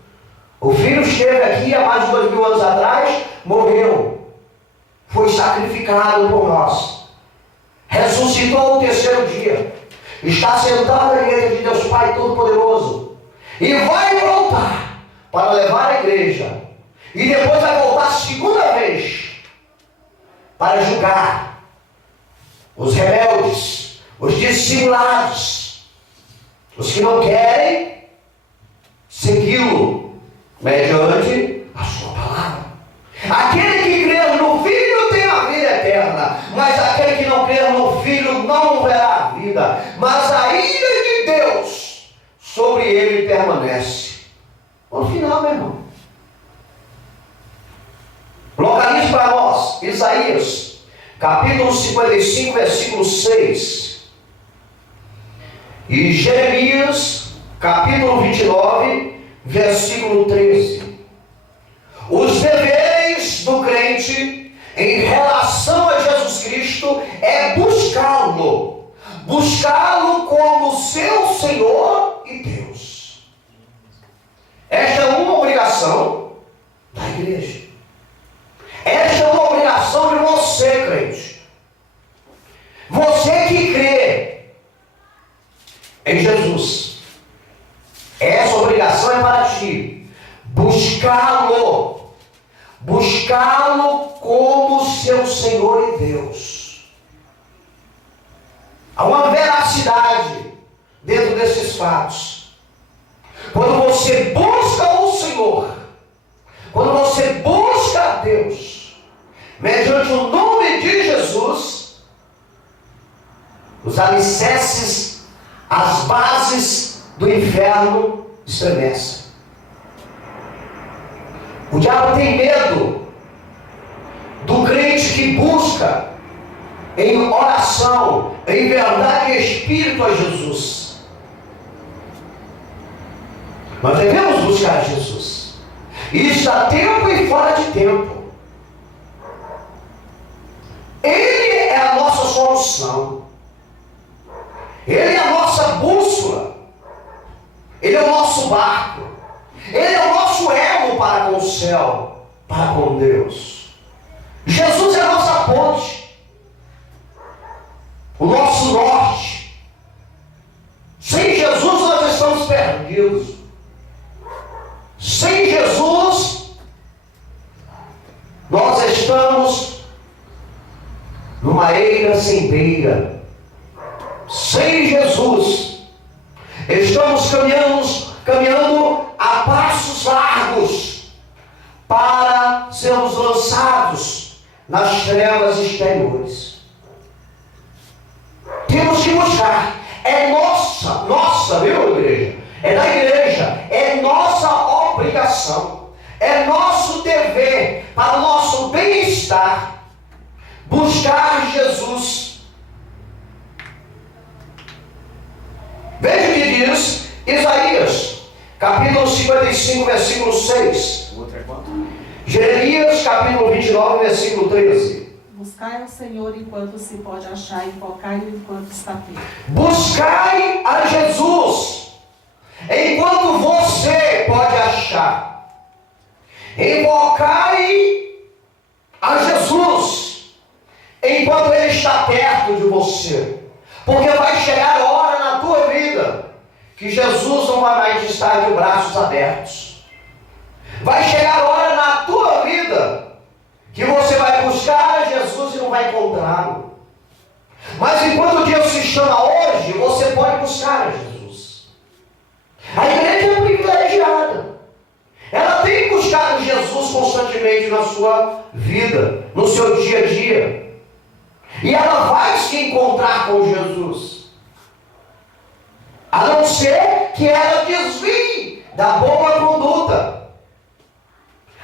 O Filho esteve aqui há mais de 2000 anos atrás, morreu, foi sacrificado por nós, ressuscitou no terceiro dia, está sentado à direita de Deus Pai Todo-Poderoso e vai voltar para levar a igreja, e depois vai voltar a segunda vez para julgar os rebeldes, os dissimulados, os que não querem segui-lo mediante a sua palavra. Aquele que crê no Filho ele permanece. No final, meu irmão. Localize para nós, Isaías, capítulo 55, versículo 6. E Jeremias, capítulo 29, versículo 13. Os deveres do crente em relação a Jesus Cristo é buscá-lo como seu Senhor e Deus. Esta é uma obrigação da igreja. Esta é uma obrigação de você, crente. Você que crê em Jesus. Essa obrigação é para ti. Buscá-lo como seu Senhor e Deus. Há uma veracidade dentro desses fatos. Quando você busca o Senhor, quando você busca a Deus, mediante o nome de Jesus, os alicerces, as bases do inferno estremecem. O diabo tem medo do crente que busca em oração, em verdade e espírito a Jesus. Nós devemos buscar Jesus. Isso a tempo e fora de tempo. Ele é a nossa solução. Ele é a nossa bússola. Ele é o nosso barco. Ele é o nosso elo para com o céu, para com Deus. Jesus é a nossa ponte, o nosso norte. Sem Jesus nós estamos perdidos. Sem Jesus nós estamos numa eira sem beira. Sem Jesus estamos caminhando a passos largos para sermos lançados nas trevas exteriores. Temos que buscar. É nossa, viu, igreja? É da igreja, é nossa obrigação, é nosso dever, para o nosso bem-estar, buscar Jesus. Veja o que diz Isaías, capítulo 55, versículo 6. O outro é quanto? Jeremias, capítulo 29, versículo 13. Buscai ao Senhor enquanto se pode achar, invocai-o enquanto está perto. Buscai a Jesus enquanto você pode achar. Invocai a Jesus enquanto Ele está perto de você. Porque vai chegar a hora na tua vida que Jesus não vai mais estar de braços abertos. Vai chegar a hora na tua vida que você vai buscar a Jesus e não vai encontrá-lo. Mas enquanto o dia se chama hoje, você pode buscar a Jesus. A igreja é privilegiada. Ela tem buscado Jesus constantemente na sua vida, no seu dia a dia. E ela vai se encontrar com Jesus. A não ser que ela desvie da boa conduta.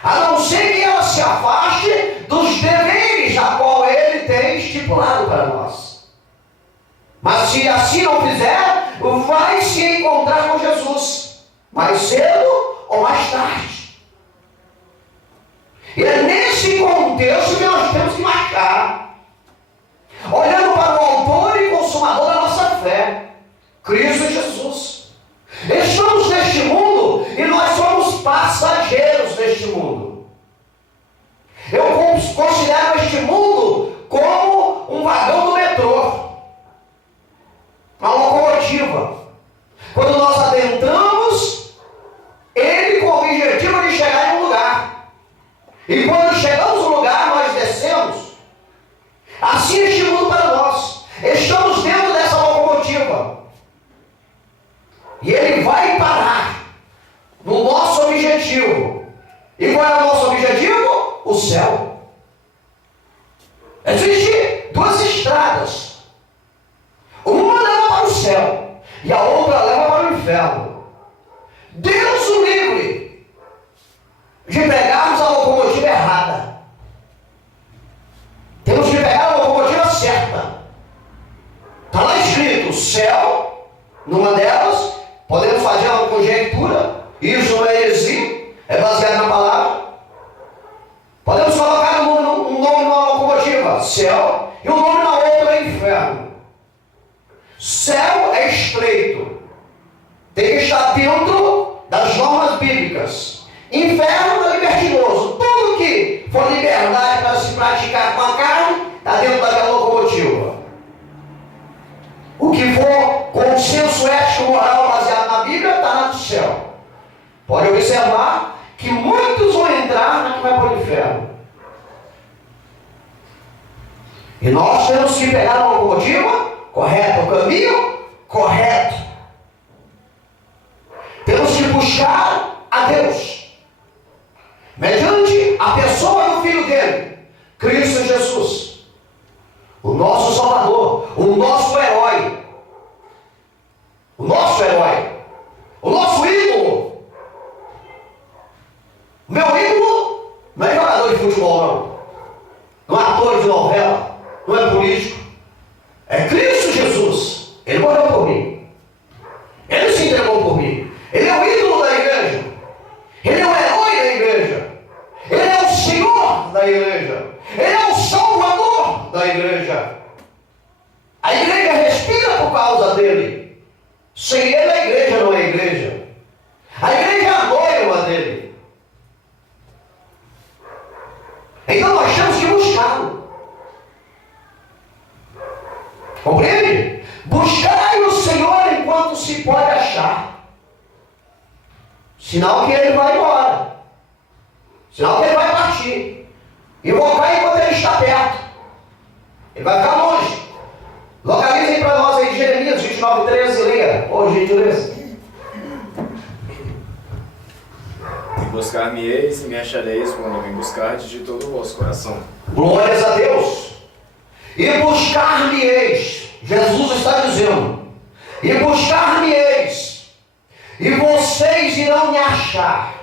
A não ser que ela se afaste dos deveres a qual Ele tem estipulado para nós. Mas se assim não fizer, vai se encontrar com Jesus, mais cedo ou mais tarde. E é nesse contexto que nós temos que marcar, olhando para o autor e consumador da nossa fé, Cristo Jesus. Estamos neste mundo e nós somos passageiros neste mundo. Eu considero este mundo como um vagão do metrô, uma locomotiva. Quando nós adentramos, ele com o objetivo de chegar em um lugar. E quando chegamos no lugar, nós descemos. Assim este mundo para nós. Estamos dentro dessa locomotiva. Isso não é heresia, é baseado na palavra. Podemos colocar um nome numa locomotiva, céu, e um nome na outra, inferno. Céu é estreito, tem que estar dentro das normas bíblicas. Inferno é libertinoso. Tudo que for liberdade para se praticar com a carne, está dentro daquela locomotiva. O que for consenso ético moral baseado na Bíblia, está no céu. Pode observar que muitos vão entrar na que vai para o inferno. E nós temos que pegar a locomotiva correta, o caminho correto. Temos que buscar a Deus mediante a pessoa do Filho dele, Cristo Jesus, o nosso Salvador, o nosso herói, o nosso ídolo. O meu ídolo não é jogador de futebol, não é ator de novela, não é político, é Cristo Jesus. Ele morreu por mim, ele se entregou por mim, ele é o ídolo da igreja, ele é o herói da igreja, ele é o Senhor da igreja, ele é o Salvador da igreja. A igreja respira por causa dele. Sem ele a igreja não é igreja. A igreja é a noiva dele. Então nós temos que buscá-lo. Compreende? Buscai o Senhor enquanto se pode achar. Sinal que ele vai embora. Sinal que ele vai partir. Invocar enquanto ele está perto. Ele vai ficar longe. Localizem para nós aí Jeremias 29:13, leia, por gentileza. Buscar-me-eis e me achareis quando me buscardes de todo o vosso coração. Glórias a Deus. E buscar-me-eis, Jesus está dizendo, e buscar-me-eis, e vocês irão me achar.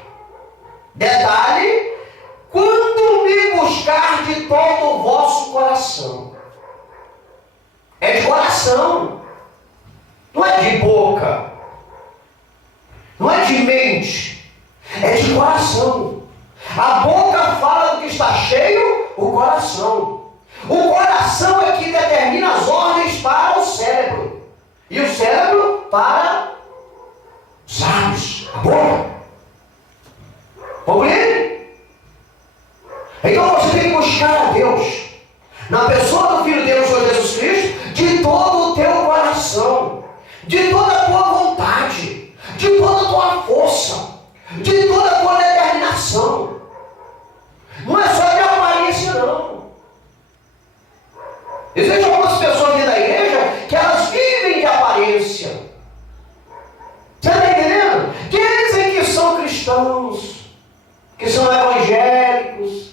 Detalhe, quando me buscar de todo o vosso coração. É de coração, não é de boca, não é de mente, é de coração. A boca fala do que está cheio, o coração. O coração é que determina as ordens para o cérebro, e o cérebro para os lábios, a boca. Compreende? Então você tem que buscar a Deus, na pessoa do Filho de Deus, Senhor Jesus Cristo, de todo o teu coração, de toda a tua vontade, de toda a tua força, de toda a tua determinação. Não é só de aparência, não. Existem algumas pessoas dentro da igreja que elas vivem de aparência. Você está entendendo? Dizem que são cristãos, que são evangélicos,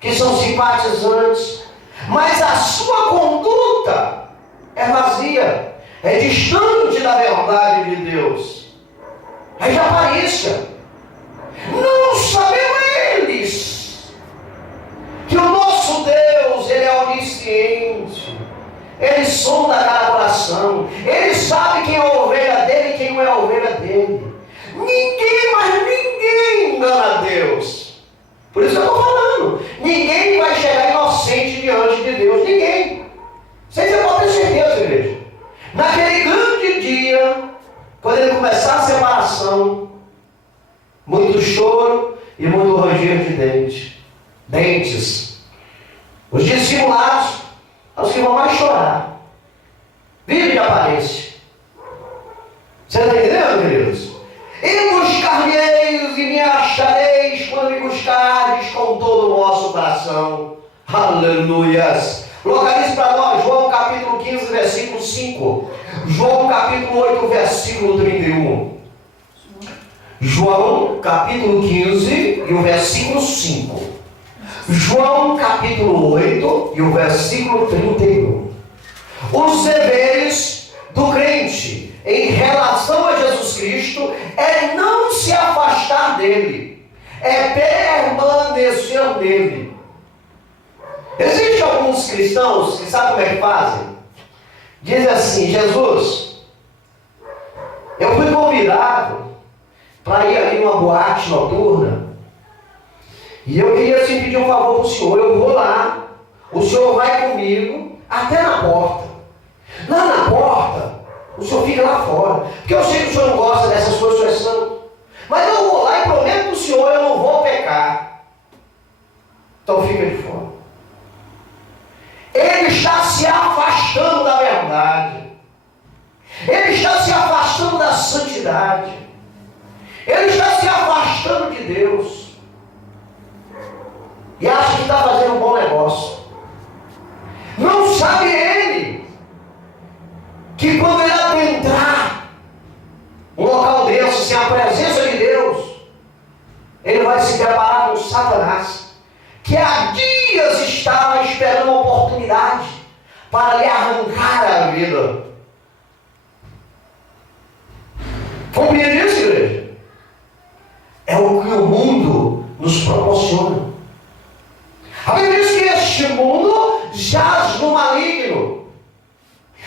que são simpatizantes, mas a sua conduta é vazia, é distante da verdade de Deus, é de aparência. Não sabem eles que o nosso Deus, ele é onisciente, ele sonda cada coração, ele sabe quem é a ovelha dele e quem não é a ovelha dele. Ninguém engana a Deus. Por isso que eu estou falando, ninguém vai chegar inocente diante de Deus, ninguém. Vocês podem ter certeza, igreja. Naquele grande dia, quando ele começar a separação, muito choro e muito ranger de dentes. Os dissimulados, os que vão mais chorar. Vive de aparência. Você está entendendo, queridos? E buscar-me-eis e me achareis quando me buscardes com todo o vosso coração. Aleluias. Localize para nós João capítulo 15, versículo 5. João capítulo 8, versículo 31. João capítulo 15 e o versículo 5. João capítulo 8 e o versículo 31. Os deveres do crente em relação a Jesus Cristo é não se afastar dele, é permanecer nele. Existem alguns cristãos que sabem como é que fazem? Dizem assim: Jesus, eu fui convidado para ir ali numa boate noturna. E eu queria assim pedir um favor para o senhor. Eu vou lá, o senhor vai comigo até na porta. Lá na porta, o senhor fica lá fora. Porque eu sei que o senhor não gosta dessas coisas, o senhor é santo. Mas eu vou lá e prometo para o senhor, eu não vou pecar. Então fica de fora. Ele está se afastando da verdade. Ele está se afastando da santidade. Ele está se afastando de Deus. E acha que está fazendo um bom negócio. Não sabe ele que quando ele adentrar um local desse, sem a presença de Deus, ele vai se deparar com Satanás, que há dias estava esperando uma oportunidade para lhe arrancar a vida. Compreende isso, igreja? É o que o mundo nos proporciona. A Bíblia diz que este mundo jaz no maligno.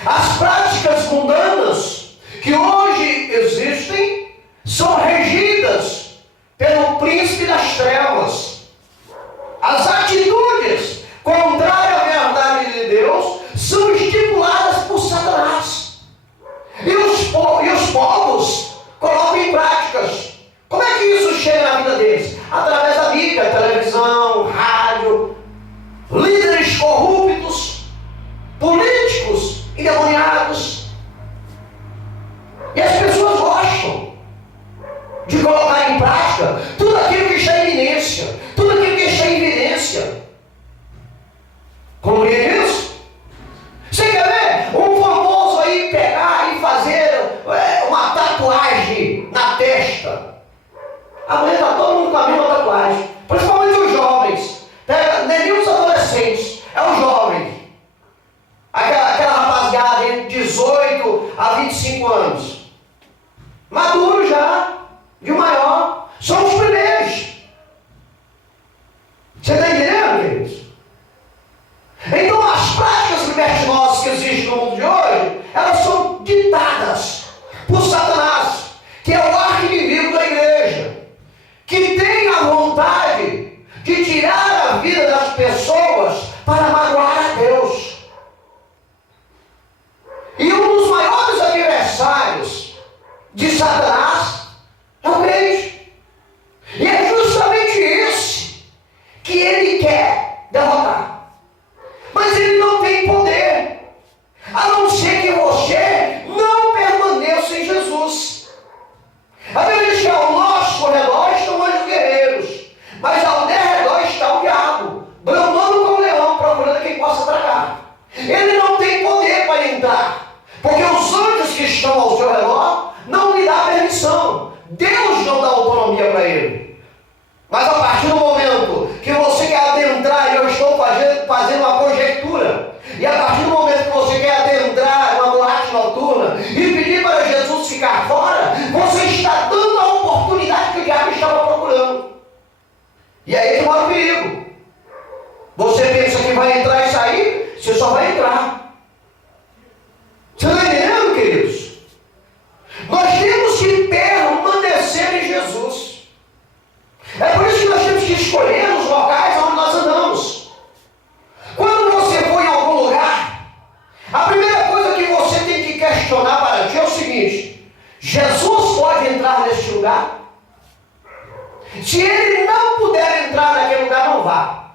As práticas mundanas que hoje existem são regidas pelo príncipe das trevas. As atitudes contrárias à verdade de Deus são estipuladas por Satanás. E os povos colocam em práticas. Como é que isso chega na vida deles? Através da mídia, televisão, rádio, líderes corruptos, políticos endemoniados. E as pessoas gostam de colocar em prática tudo aquilo que está em evidência, tudo aquilo que está em evidência. Compreende isso? Você quer ver um famoso aí pegar e fazer uma tatuagem na testa? Amanhã está todo mundo com a mesma tatuagem. Principalmente os jovens. Nem os adolescentes. É os jovens. Aquela rapaziada de 18 a 25 anos. Maduro já. De maior. São os primeiros. Você está entendendo, queridos? Então as práticas libertinosas que existem no mundo de hoje, elas são ditadas por Satanás, que é o arqui-inimigo da igreja, que tem a vontade de tirar a vida das pessoas para magoar a Deus. E um dos maiores adversários de Satanás é o crente. E é justamente esse que ele quer derrotar. Mas ele não tem poder, a não ser que você não permaneça em Jesus. A Bíblia diz que ao nosso redor estão anjos guerreiros, mas ao derredor está o diabo, bramando como leão, procurando quem possa tragar. Ele não tem poder para entrar, porque os anjos que estão ao seu redor não lhe dão permissão. Deus não dá autonomia para ele. Mas a partir do momento que você quer adentrar, e eu estou fazendo uma conjectura, e a partir do momento que você quer adentrar uma boate noturna e pedir para Jesus ficar fora, você está dando a oportunidade que o diabo estava procurando. E aí que mora o perigo. Você pensa que vai entrar e sair, você só vai entrar. Você está entendendo, queridos? Nós temos que permanecer em Jesus. É por isso que nós temos que escolher os locais onde nós andamos. Quando você for em algum lugar, a primeira coisa que você tem que questionar para ti é o seguinte: Jesus pode entrar neste lugar? Se ele não puder entrar naquele lugar, não vá.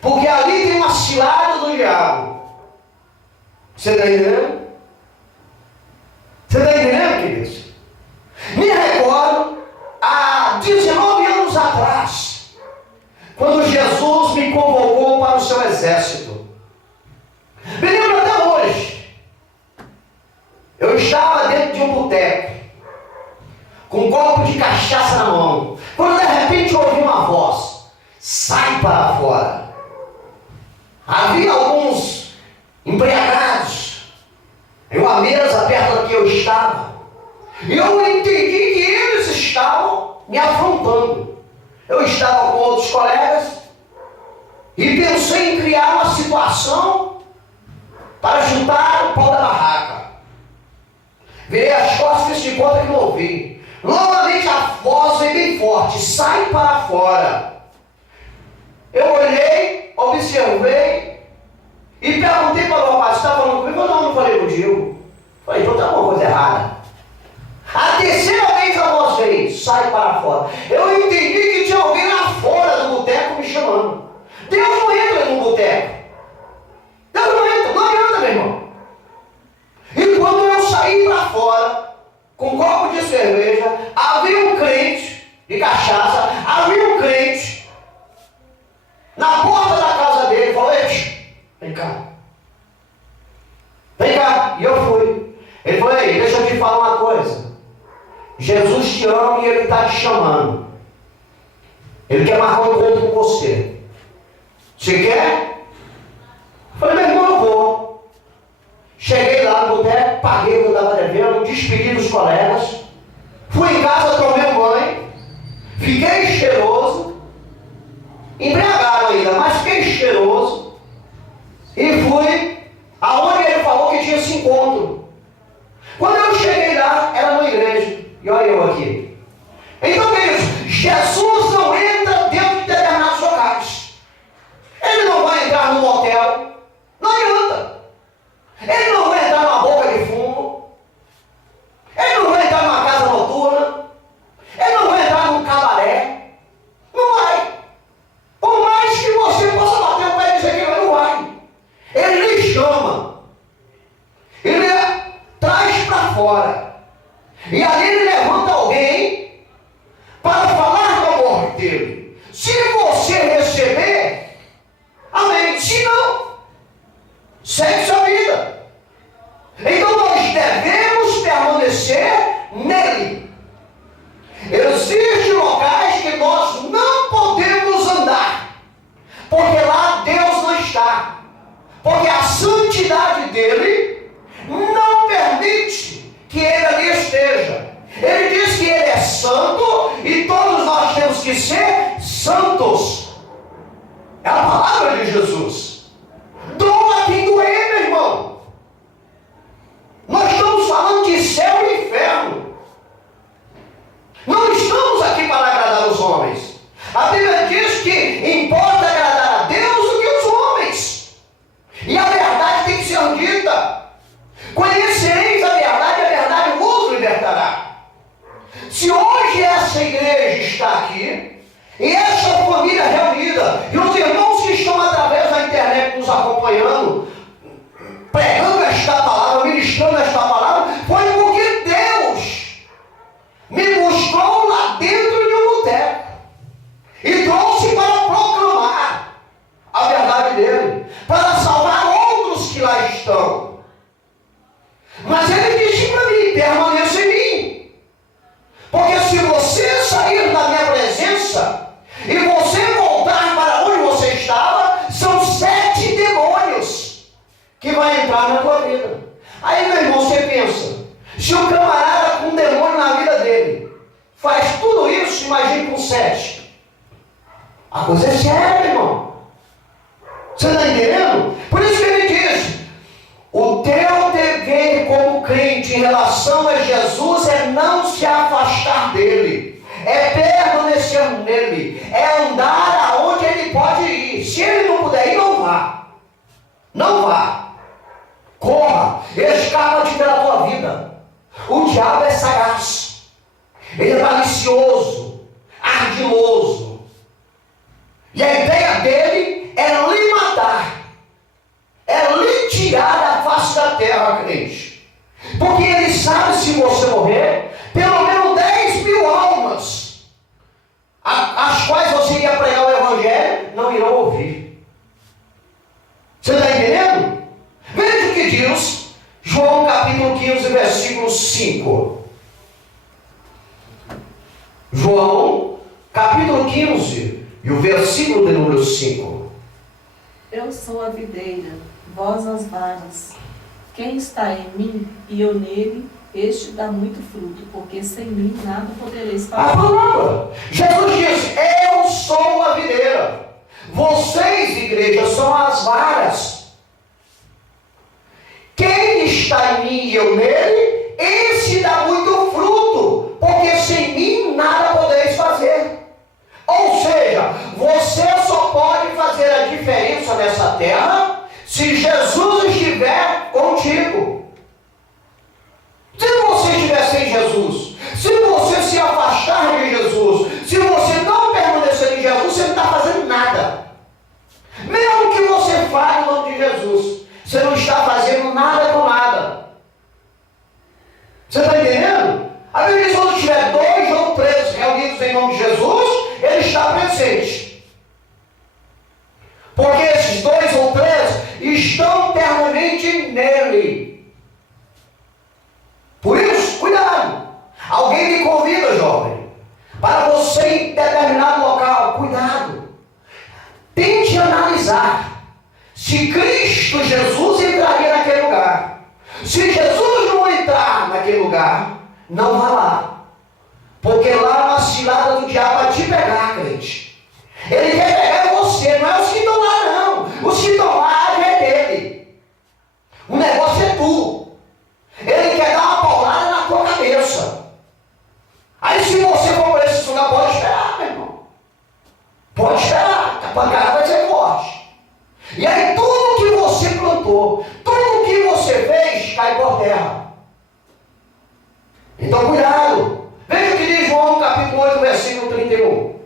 Porque ali tem uma cilada do diabo. Você está entendendo? Você está entendendo, queridos? Me recordo, há 19 anos atrás, quando Jesus me convocou para o seu exército. Me lembro até hoje. Eu estava dentro de um boteco, com um copo de cachaça na mão, quando de repente eu ouvi uma voz: sai para fora. Havia alguns embriagados em uma mesa perto da que eu estava, e eu entendi que eles estavam me afrontando. Eu estava com outros colegas e pensei em criar uma situação para juntar o pau da barraca. Virei as costas e fiz de conta que não ouvi. Novamente a voz veio bem forte: sai para fora. Eu olhei, observei e perguntei para o rapaz: você está falando comigo? Eu não falei contigo. Falei: então tem alguma coisa errada. A terceira vez a voz veio: sai para fora. Eu entendi que tinha alguém lá fora do boteco me chamando. Deus não entra no boteco. Deus não entra, não adianta, meu irmão. E quando eu saí para fora, com um copo de cerveja, havia um crente de cachaça, havia um crente na porta da casa dele. Falou: ei, vem cá. Vem cá. E eu fui. Ele falou: ei, deixa eu te falar uma coisa. Jesus te ama e Ele está te chamando. Ele quer marcar um encontro com você. Você quer? Eu falei: meu irmão, eu vou. Cheguei lá no boteco, paguei o que eu estava devendo, despedi dos colegas, fui em casa, tomei um banho, fiquei cheiroso, embriagado ainda, mas fiquei cheiroso, e fui aonde ele falou que tinha esse encontro. Quando eu cheguei lá, era numa igreja, e olha eu aqui. Então, queridos, Jesus não entra dentro de determinados locais. Ele não vai entrar num motel, não adianta. Ele não vai entrar numa boca de fumo. Ele não vai entrar numa casa noturna. Ele não vai entrar num cabaré. Não vai. Por mais que você possa bater o pé e dizer que ele não vai. Ele lhe chama. Ele traz para fora. E ali ele levanta alguém para falar do amor dele. Se você receber, amém. Se não, segue sua vida. Então nós devemos permanecer nele. Existem locais que nós não podemos andar, porque lá Deus não está, porque a santidade dele não permite que ele ali esteja. Ele diz que ele é santo e todos nós temos que ser santos. É a palavra de Jesus. Doa quem doer, meu irmão. Nós estamos falando de céu e inferno. Não estamos aqui para agradar os homens. A Bíblia diz que importa agradar a Deus do que os homens. E a verdade tem que ser dita. Conhecereis a verdade vos libertará. Se hoje essa igreja está aqui, e essa família reunida, e os irmãos que estão através da internet nos acompanhando, pregando esta palavra, ministrando esta palavra, foi porque Deus me mostrou lá dentro de um boteco e trouxe para proclamar a verdade dele, para salvar outros que lá estão. Mas ele disse para mim: permaneça em mim, porque se você sair da minha presença e você voltar para onde você estava, são 7 demônios que vão entrar na tua vida. Aí, meu irmão, você pensa, se o camarada com um demônio na vida dele faz tudo isso, imagine com 7. A coisa é séria, meu irmão. Você está entendendo? Por isso que ele diz: o teu dever como crente em relação a Jesus é não se afastar dele, é permanecer nele, é andar aonde ele pode ir. Se ele não puder ir, não vá. Não vá. Corra, escapa-te pela tua vida. O diabo é sagaz, ele é malicioso, ardiloso, e a ideia dele é lhe matar, é lhe tirar da face da terra, crente. Porque ele sabe, se você morrer, pelo menos 10.000 almas, as quais você ia pregar o evangelho, não irão ouvir. Você está entendendo? Veja o que diz João capítulo 15, versículo 5. João capítulo 15 e o versículo de número 5. Eu sou a videira, vós as varas. Quem está em mim e eu nele, este dá muito fruto, porque sem mim nada podereis A fazer. palavra. Jesus diz: eu sou a videira. Vocês, igreja, são as varas. Quem está em mim e eu nele, esse dá muito fruto, porque sem terra se Jesus estiver contigo. Se você estiver sem Jesus, se você se afastar de Jesus, se você não permanecer em Jesus, você não está fazendo nada. Mesmo que você fale o nome de Jesus, você não está fazendo nada com nada. Você está entendendo? A Bíblia diz que quando tiver 2 ou 3 reunidos em nome de Jesus, Ele está presente. Porque esses 2 ou 3 estão eternamente nele. Por isso, cuidado. Alguém me convida, jovem, para você ir em determinado local. Cuidado. Tente analisar se Cristo Jesus entraria naquele lugar. Se Jesus não entrar naquele lugar, não vá lá. Porque lá é uma cilada do diabo a te pegar, crente. Ele quer pegar você, não é os que estão lá, não. Os que estão lá é dele. O negócio é tu. Ele quer dar uma paulada na tua cabeça. Aí se você for por esse lugar, pode esperar, meu irmão. Pode esperar, que a pancada vai ser forte. E aí tudo que você plantou, tudo que você fez, cai por terra. Então cuidado. Veja o que diz João capítulo 8, versículo 31.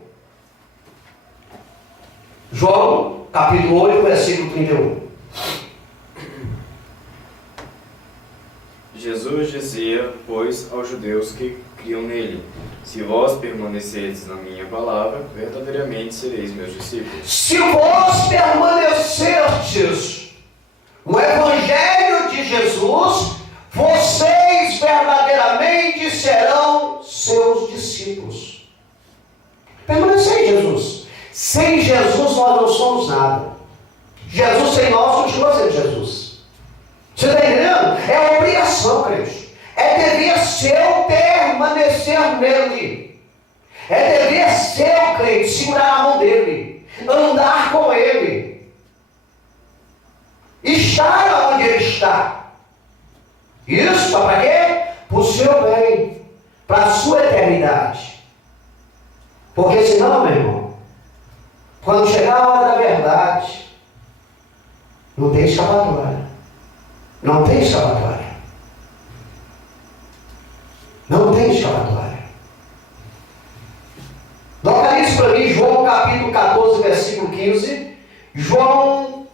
João capítulo 8, versículo 31. Jesus dizia, pois, aos judeus que criam nele: se vós permanecerdes na minha palavra, verdadeiramente sereis meus discípulos. Se vós permanecerdes no Evangelho de Jesus, vocês verdadeiramente serão seus discípulos. Permanecer em Jesus. Sem Jesus nós não somos nada. Jesus sem nós continua sendo Jesus. Você está entendendo? É obrigação, crente. É dever seu permanecer nele. É dever seu, crente, segurar a mão dele, andar com ele, estar onde ele está. Isso para quê? Para o seu bem, para a sua eternidade. Porque senão, meu irmão, quando chegar a hora da verdade, não tem escapatória. Não tem escapatória. Não tem escapatória. Localize para mim João capítulo 14, versículo 15. João,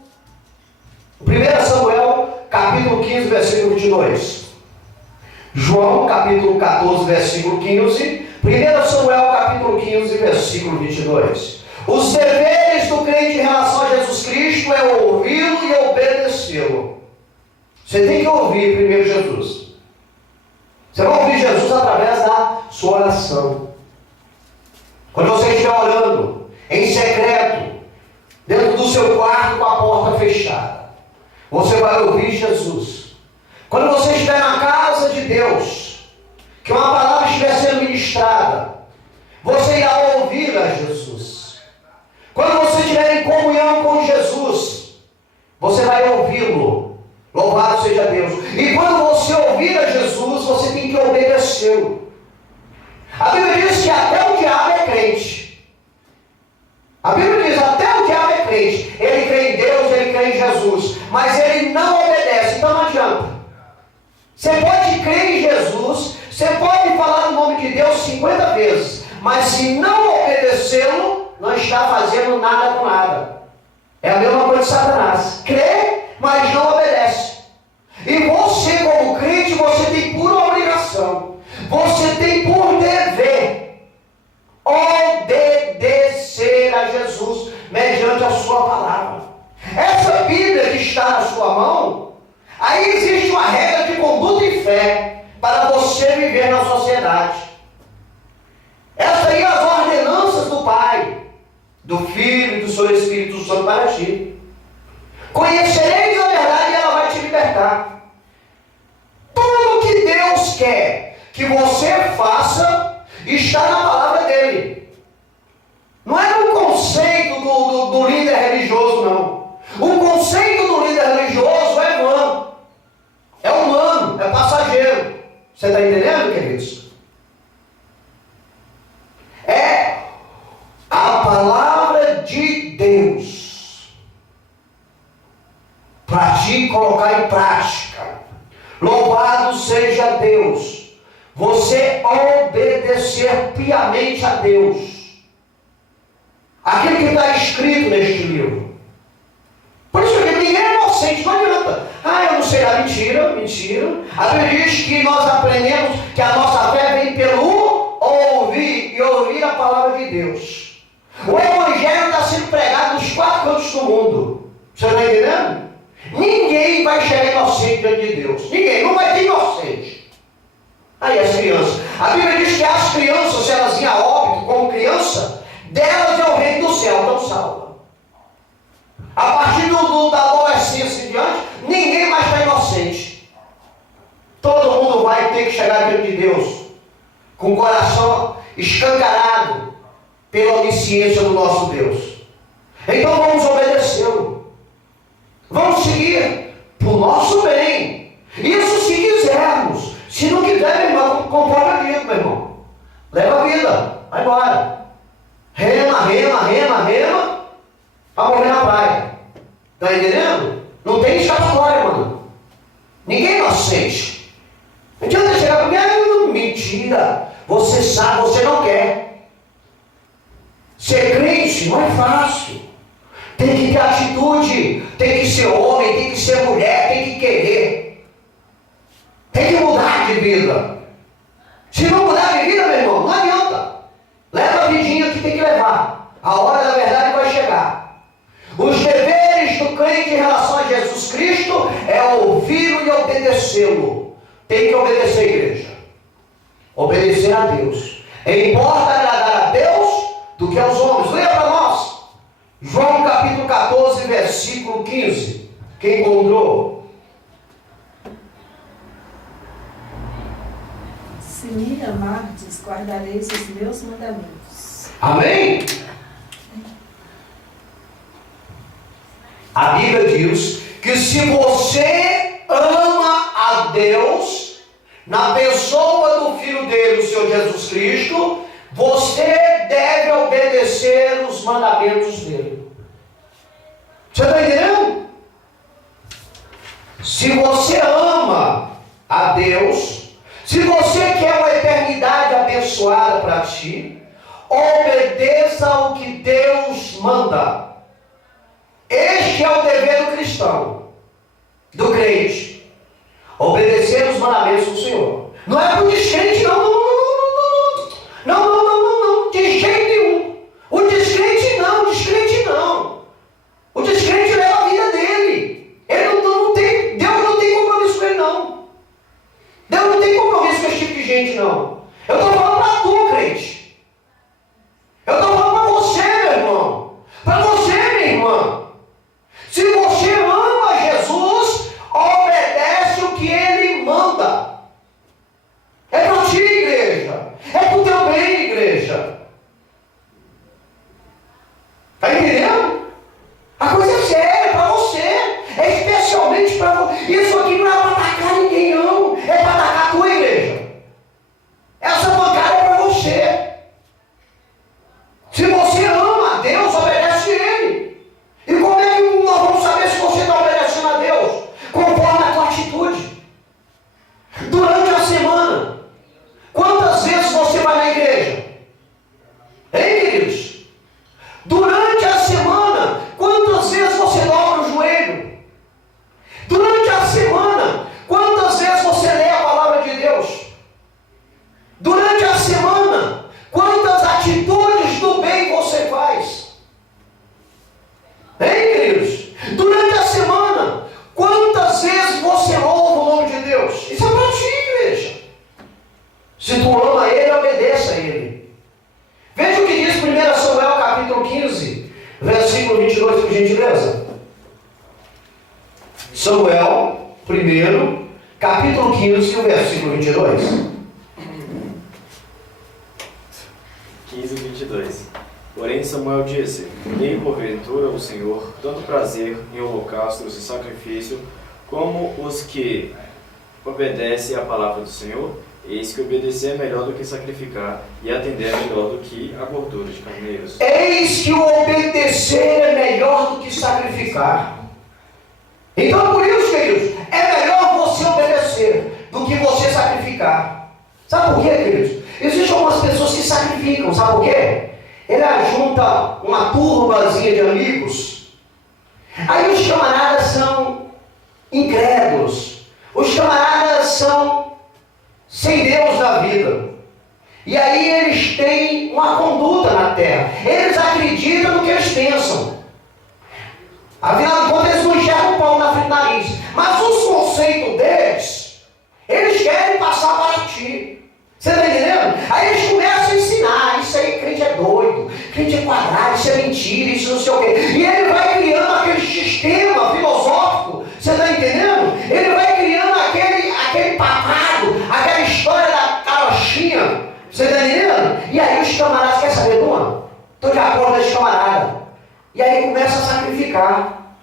1 Samuel capítulo 15, versículo 22. João capítulo 14, versículo 15. 1 Samuel capítulo 15, versículo 22. Os deveres do crente em relação a Jesus Cristo é ouvi-lo e obedecê-lo. Você tem que ouvir primeiro Jesus. Você vai ouvir Jesus através da sua oração. Quando você estiver orando em secreto, dentro do seu quarto com a porta fechada, você vai ouvir Jesus. Quando você estiver na casa de Deus, que uma palavra estiver sendo ministrada, você irá ouvir a Jesus. Quando você estiver em comunhão com Jesus, você vai ouvi-lo. Louvado seja Deus. E quando você ouvir a Jesus, você tem que obedecê-lo. A Bíblia diz que até o diabo é crente. A Bíblia diz até o diabo é crente. Ele crê em Deus, ele crê em Jesus, mas ele não obedece. Então não adianta. Você pode crer em Jesus, você pode falar o nome de Deus 50 vezes, mas se não obedecê-lo, não está fazendo nada com nada. É a mesma coisa de Satanás. Crê, mas não obedece. E você, como crente, você tem por obrigação, você tem por dever obedecer a Jesus mediante a sua palavra. Essa Bíblia que está na sua mão, aí existe uma regra de conduta e fé para você viver na sociedade. Essas aí as ordenanças do Pai, do Filho e do Seu Espírito Santo para ti. Conhecereis a verdade e ela vai te libertar. Tudo que Deus quer que você faça está na palavra dele. Não é no conceito do líder religioso, não. O conceito do líder religioso é vã. É humano, é passageiro. Você está entendendo, queridos? É a palavra de Deus. colocar em prática. Louvado seja Deus. Você obedecer piamente a Deus. Aquilo que está escrito neste livro. Por isso que ninguém é inocente, não adianta. Eu não sei, mentira, mentira. A Bíblia diz que nós aprendemos que a nossa fé vem pelo ouvir e ouvir a palavra de Deus. O Evangelho está sendo pregado nos 4 cantos do mundo. Você está entendendo? Ninguém vai chegar inocente diante de Deus. Ninguém, não vai ter inocente. Aí as crianças. A Bíblia diz que as crianças, se elas iam a óbito como criança, delas é o reino do céu, não salva. A partir da adolescência em diante, ninguém mais está inocente. Todo mundo vai ter que chegar diante de Deus com o coração escancarado pela onisciência do nosso Deus. Então vamos obedecê-lo. Vamos seguir para o nosso bem. Isso se quisermos. Se não quiser, meu irmão, conforme eu digo, meu irmão. Leva a vida, vai embora. Rema, rema, rema, rema, para morrer na praia. Está entendendo? Não tem escapatória, mano. Ninguém é inocente. Não adianta chegar comigo, mentira. Você sabe, você não quer. Ser crente não é fácil. Tem que ter atitude, tem que ser homem, tem que ser mulher, tem que querer. Tem que mudar de vida. Se não mudar de vida, meu irmão, não adianta. Leva a vidinha que tem que levar. A hora da verdade vai chegar. Os deveres do crente em relação a Jesus Cristo é ouvi-lo e obedecê-lo. Tem que obedecer a igreja. Obedecer a Deus. Importa agradar a Deus do que aos homens. Leia para nós. João capítulo 14, versículo 15. Quem encontrou? Se me amardes, guardareis os meus mandamentos. Amém? A Bíblia diz que se você ama a Deus, na pessoa do Filho dele, o Senhor Jesus Cristo, você deve obedecer os mandamentos dele. Você está entendendo? Se você ama a Deus, se você quer uma eternidade abençoada para ti, obedeça o que Deus manda. Este é o dever do cristão, do crente. Obedecer os mandamentos do Senhor. Não é para o descrente, não. Não, de jeito nenhum. O descrente não, O descrente leva a vida dele. Ele não tem, Deus não tem compromisso com ele, não. Deus não tem compromisso com esse tipo de gente, não. Eu estou falando para tu, crente. Eu estou falando para você, meu irmão. Para você, minha irmã. Se você ama Jesus, obedece o que ele manda. É para ti, igreja. É para o teu bem, igreja. Está entendendo? A coisa é séria para você. É especialmente para você. Isso aqui não é para atacar ninguém, não. É para atacar a tua igreja. Essa pancada é para você. Se você ama a Deus, obedece a Ele. E como é que nós vamos saber se você está obedecendo a Deus? Conforme a tua atitude. Durante a semana, quantas vezes você vai na igreja? Hein, queridos? Durante a semana, quantas vezes você dobra o joelho? Durante a semana, quantas vezes você lê a palavra de Deus? Durante a semana, quantas atitudes do bem você faz? Hein, queridos? Durante a semana, quantas vezes você louva o nome de Deus? Isso é para ti, igreja. Se tu ama Ele, obedeça a Ele. Veja o que diz 1 Samuel capítulo 15, versículo 22, por gentileza. Samuel, 1, capítulo 15, o versículo 22. 15 e 22. Porém Samuel disse: Tem porventura o Senhor tanto prazer em holocaustos e sacrifício, como os que obedecem à palavra do Senhor? Eis que obedecer é melhor do que sacrificar, e atender é melhor do que a gordura de carneiros. Eis que o obedecer é melhor do que sacrificar. Então, por isso, queridos, é melhor você obedecer do que você sacrificar. Sabe por quê, queridos? Existem algumas pessoas que sacrificam, sabe por quê? Ele ajunta uma turbazinha de amigos, aí os camaradas são incrédulos, os camaradas são sem Deus na vida, e aí eles têm uma conduta na terra, eles acreditam no que eles pensam, afinal de contas eles não enxergam o pau na frente do nariz, mas os conceitos deles, eles querem passar para ti. Você está entendendo? Aí eles começam a ensinar, isso aí crente é doido, crente é quadrado, isso é mentira, isso não sei o quê. E ele vai criando aquele sistema filosófico, você está entendendo? Ele vai criando aquele papado, aquela história da carochinha, você está entendendo? E aí os camaradas, quer saber de uma? Estou de acordo com esse camarada. E aí começa a sacrificar.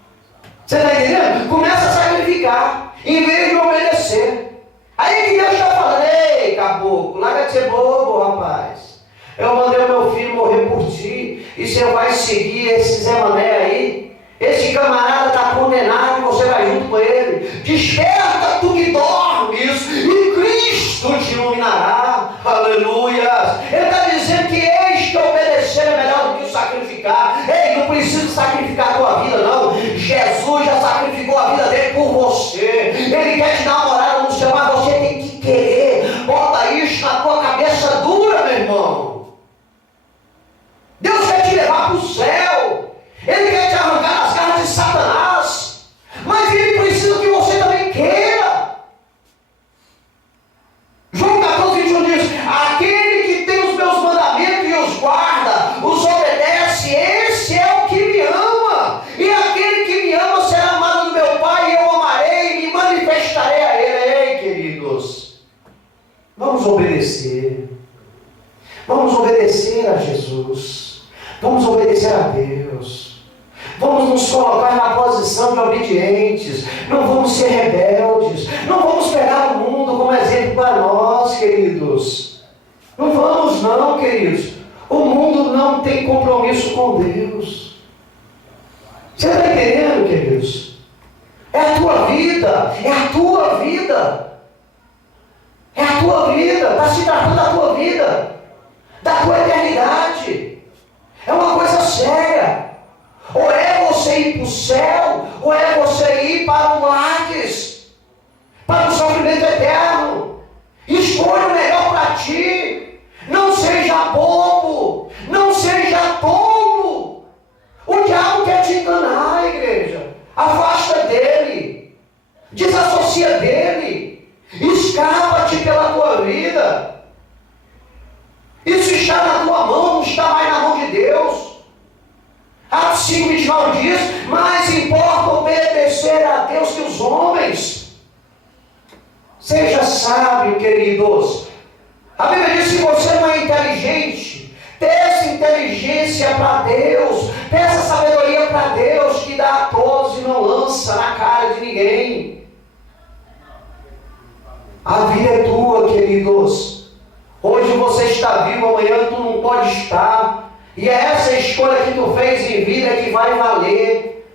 Você está entendendo? Começa a sacrificar, em vez de obedecer. Aí que Deus está falando, ei, caboclo, larga de ser bobo, rapaz. Eu mandei o meu filho morrer por ti, e você vai seguir esse Zé Mané aí. Esse camarada está condenado, você vai junto com ele. Desperta, tu que dormes, e Cristo te iluminará. Aleluia. Ele está dizendo que eis que obedecer é melhor do que sacrificar. Ei, não precisa sacrificar a tua vida, não. Jesus já sacrificou a vida dele por você. Ele quer te dar uma morada no céu, mas você tem que querer. Bota isso na tua cabeça dura, meu irmão. Deus quer te levar para o céu. Ele quer te arrancar das garras de Satanás. Mas ele precisa que você também queira. João 14, 21 diz: aquele que tem os meus mandamentos e os guarda, os obedece, esse é o que me ama. E aquele que me ama será amado do meu Pai, e eu amarei e me manifestarei a ele. Ei, queridos, vamos obedecer. Vamos obedecer a Jesus. Vamos obedecer a Deus. Vamos nos colocar na posição de obedientes. Não vamos ser rebeldes. Não vamos pegar o mundo como exemplo para nós, queridos. Não vamos não, queridos. O mundo não tem compromisso com Deus. Você está entendendo, queridos? É a tua vida. É a tua vida. É a tua vida. Está se tratando da tua vida. Da tua eternidade. É uma coisa séria. Ou é você ir para o céu, ou é você ir para o Hades, para o sofrimento eterno. Escolha o melhor para ti. Não seja bobo, não seja tolo. O diabo quer te enganar, igreja. Afasta dele, desassocia dele, escapa-te pela tua vida. Isso está na tua mão, não está mais na mão de Deus. Atos 5, 29 diz: mais importa obedecer a Deus que os homens. Seja sábio, queridos. A Bíblia diz: se você não é inteligente, peça inteligência para Deus, peça sabedoria para Deus, que dá a todos e não lança na cara de ninguém. A vida é tua, queridos. Hoje você está vivo, amanhã tu não pode estar. E é essa escolha que tu fez em vida que vai valer.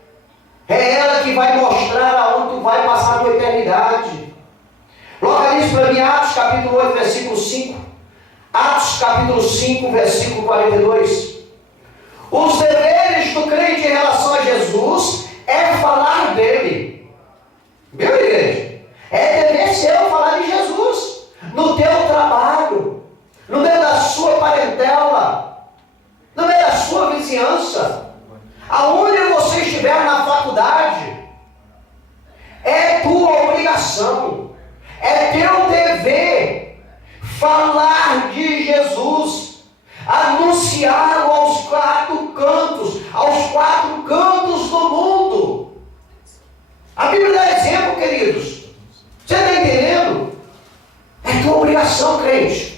É ela que vai mostrar aonde tu vai passar a tua eternidade. Localize para mim Atos capítulo 8, versículo 5. Atos capítulo 5, versículo 42. Os deveres do crente em relação a Jesus é falar dele. Viu, igreja? É dever seu falar de Jesus. No teu trabalho, no meio da sua parentela, no meio da sua vizinhança, aonde você estiver na faculdade, é tua obrigação, é teu dever falar de Jesus, anunciá-lo aos quatro cantos do mundo. A Bíblia dá exemplo, queridos. Você está entendendo? É tua obrigação, crente.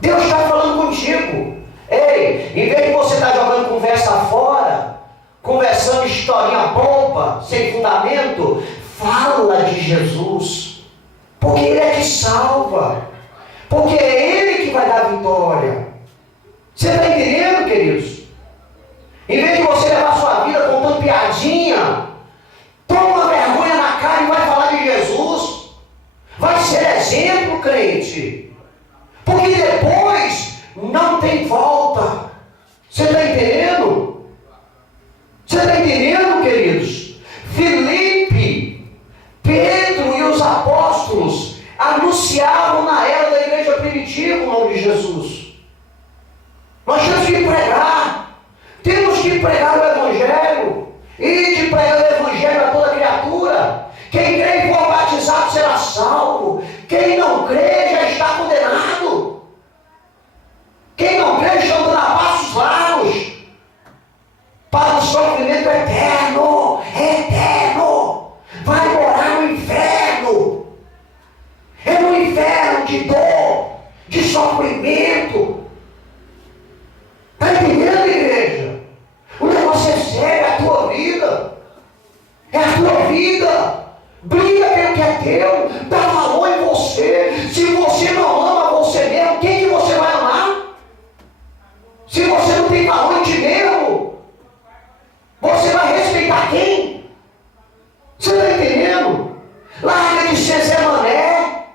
Deus está falando contigo. Ei, em vez de você estar jogando conversa fora, conversando historinha boba, sem fundamento, fala de Jesus. Porque Ele é que salva. Porque é Ele que vai dar vitória. Você está entendendo, queridos? Em vez de você levar a sua vida contando piadinha, toma vergonha na cara e vai falar de Jesus. Vai ser exemplo, crente. Porque depois não tem volta. Você está entendendo? Você está entendendo, queridos? Filipe, Pedro e os apóstolos anunciavam na era da igreja primitiva o nome de Jesus. Nós temos que pregar. Temos que pregar o Evangelho. E de pregar o Evangelho a toda criatura. Quem crê e for batizado será salvo. Quem não crê já está condenado. Quem não crê está andando a passos largos para o sofrimento eterno. Eterno. Vai morar no inferno. É no inferno de dor, de sofrimento. Está entendendo, igreja? O negócio é sério, é a tua vida. É a tua vida. Briga pelo que é teu. Dá valor em você. Se você não ama você mesmo, quem que você vai amar? Se você não tem valor em ti mesmo, você vai respeitar quem? Você está entendendo? Larga de ser Zé Mané.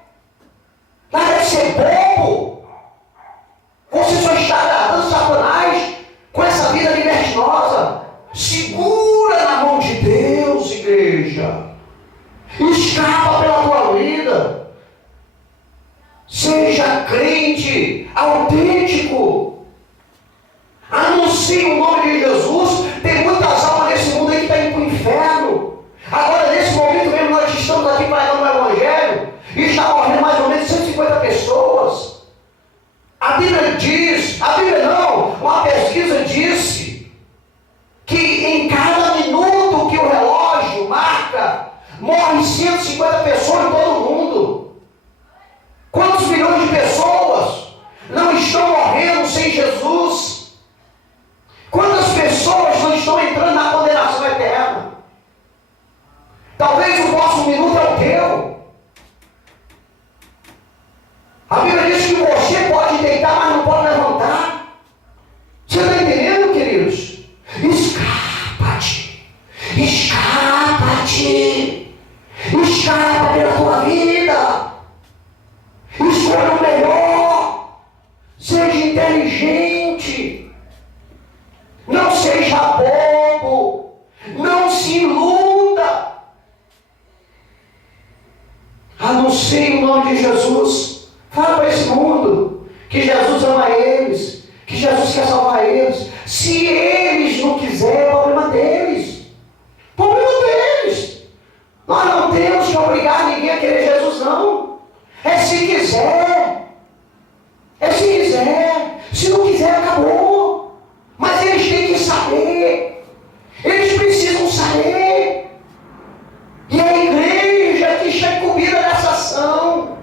Larga de ser bobo. Você só está agradando Satanás com essa vida libertinosa. Segura na mão de Deus, igreja. Escapa pela tua vida. Seja crente autêntico. Anuncie o nome de Jesus. Tem muitas almas nesse mundo aí que estão indo para o inferno. Agora, nesse momento mesmo, nós estamos aqui pregando o Evangelho e está morrendo mais ou menos 150 pessoas. A Bíblia diz, a Bíblia não, uma pesquisa disse que em cada minuto que o relógio marca, morrem 150 pessoas em todo o mundo. Quantos milhões de pessoas não estão morrendo sem Jesus? Quantas pessoas não estão entrando na condenação eterna? Talvez o próximo minuto é o teu. A Bíblia diz que você pode deitar, mas não pode levantar. Você está entendendo, queridos? Escapa-te. Escapa-te. Escapa pela tua vida. Escolha o melhor. Seja inteligente. Não seja bobo. Não se iluda. Anuncie o nome de Jesus. Fala para esse mundo que Jesus ama eles, que Jesus quer salvar eles. Se eles não quiserem, é problema deles. Problema deles. Nós não temos que obrigar ninguém a querer Jesus, não. É se quiser. É se quiser. Se não quiser, acabou. Mas eles têm que saber. Eles precisam saber. E a igreja que está incumbida nessa ação.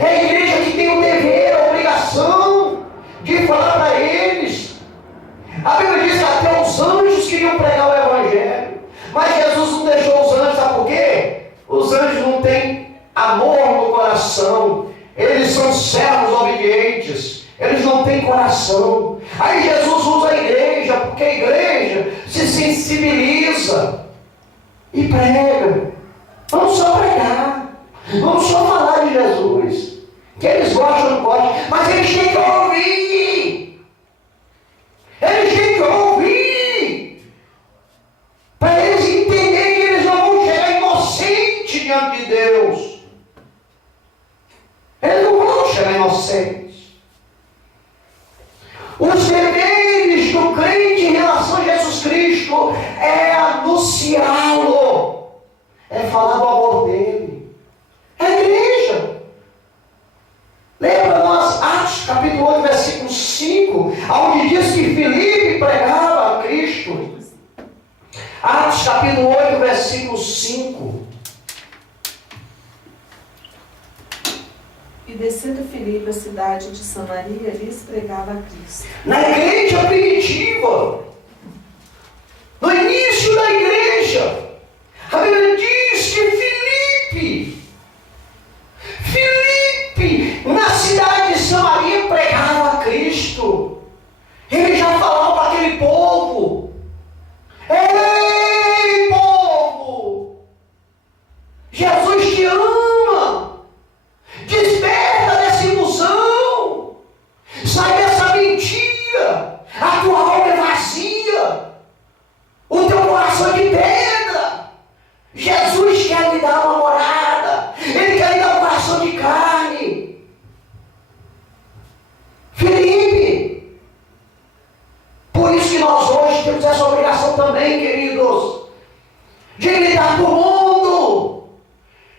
É a igreja que tem o dever, a obrigação de falar para eles. A Bíblia diz que até os anjos queriam pregar o Evangelho. Mas Jesus não deixou os anjos, sabe por quê? Os anjos não têm amor no coração. Eles são servos obedientes. Eles não têm coração. Aí Jesus usa a igreja, porque a igreja se sensibiliza e prega. Vamos só pregar. Vamos só falar de Jesus. Que eles gostam ou não gostam, mas eles têm que ouvir. Eles têm que ouvir. Para eles entenderem que eles não vão chegar inocentes diante de Deus. Eles não vão chegar inocentes. Os deveres do crente em relação a Jesus Cristo é anunciá-lo. É falar do amor dele. É a igreja. Lembra nós, Atos capítulo 8, versículo 5, onde diz que Filipe pregava a Cristo. Atos capítulo 8, versículo 5. E descendo Filipe à cidade de Samaria, lhes pregava a Cristo. Na igreja primitiva, no início da igreja, a Bíblia diz que Filipe, na cidade de Samaria, pregava a Cristo. Ele já falava para aquele povo: ei, povo! nós temos essa obrigação também, queridos, de gritar para o mundo: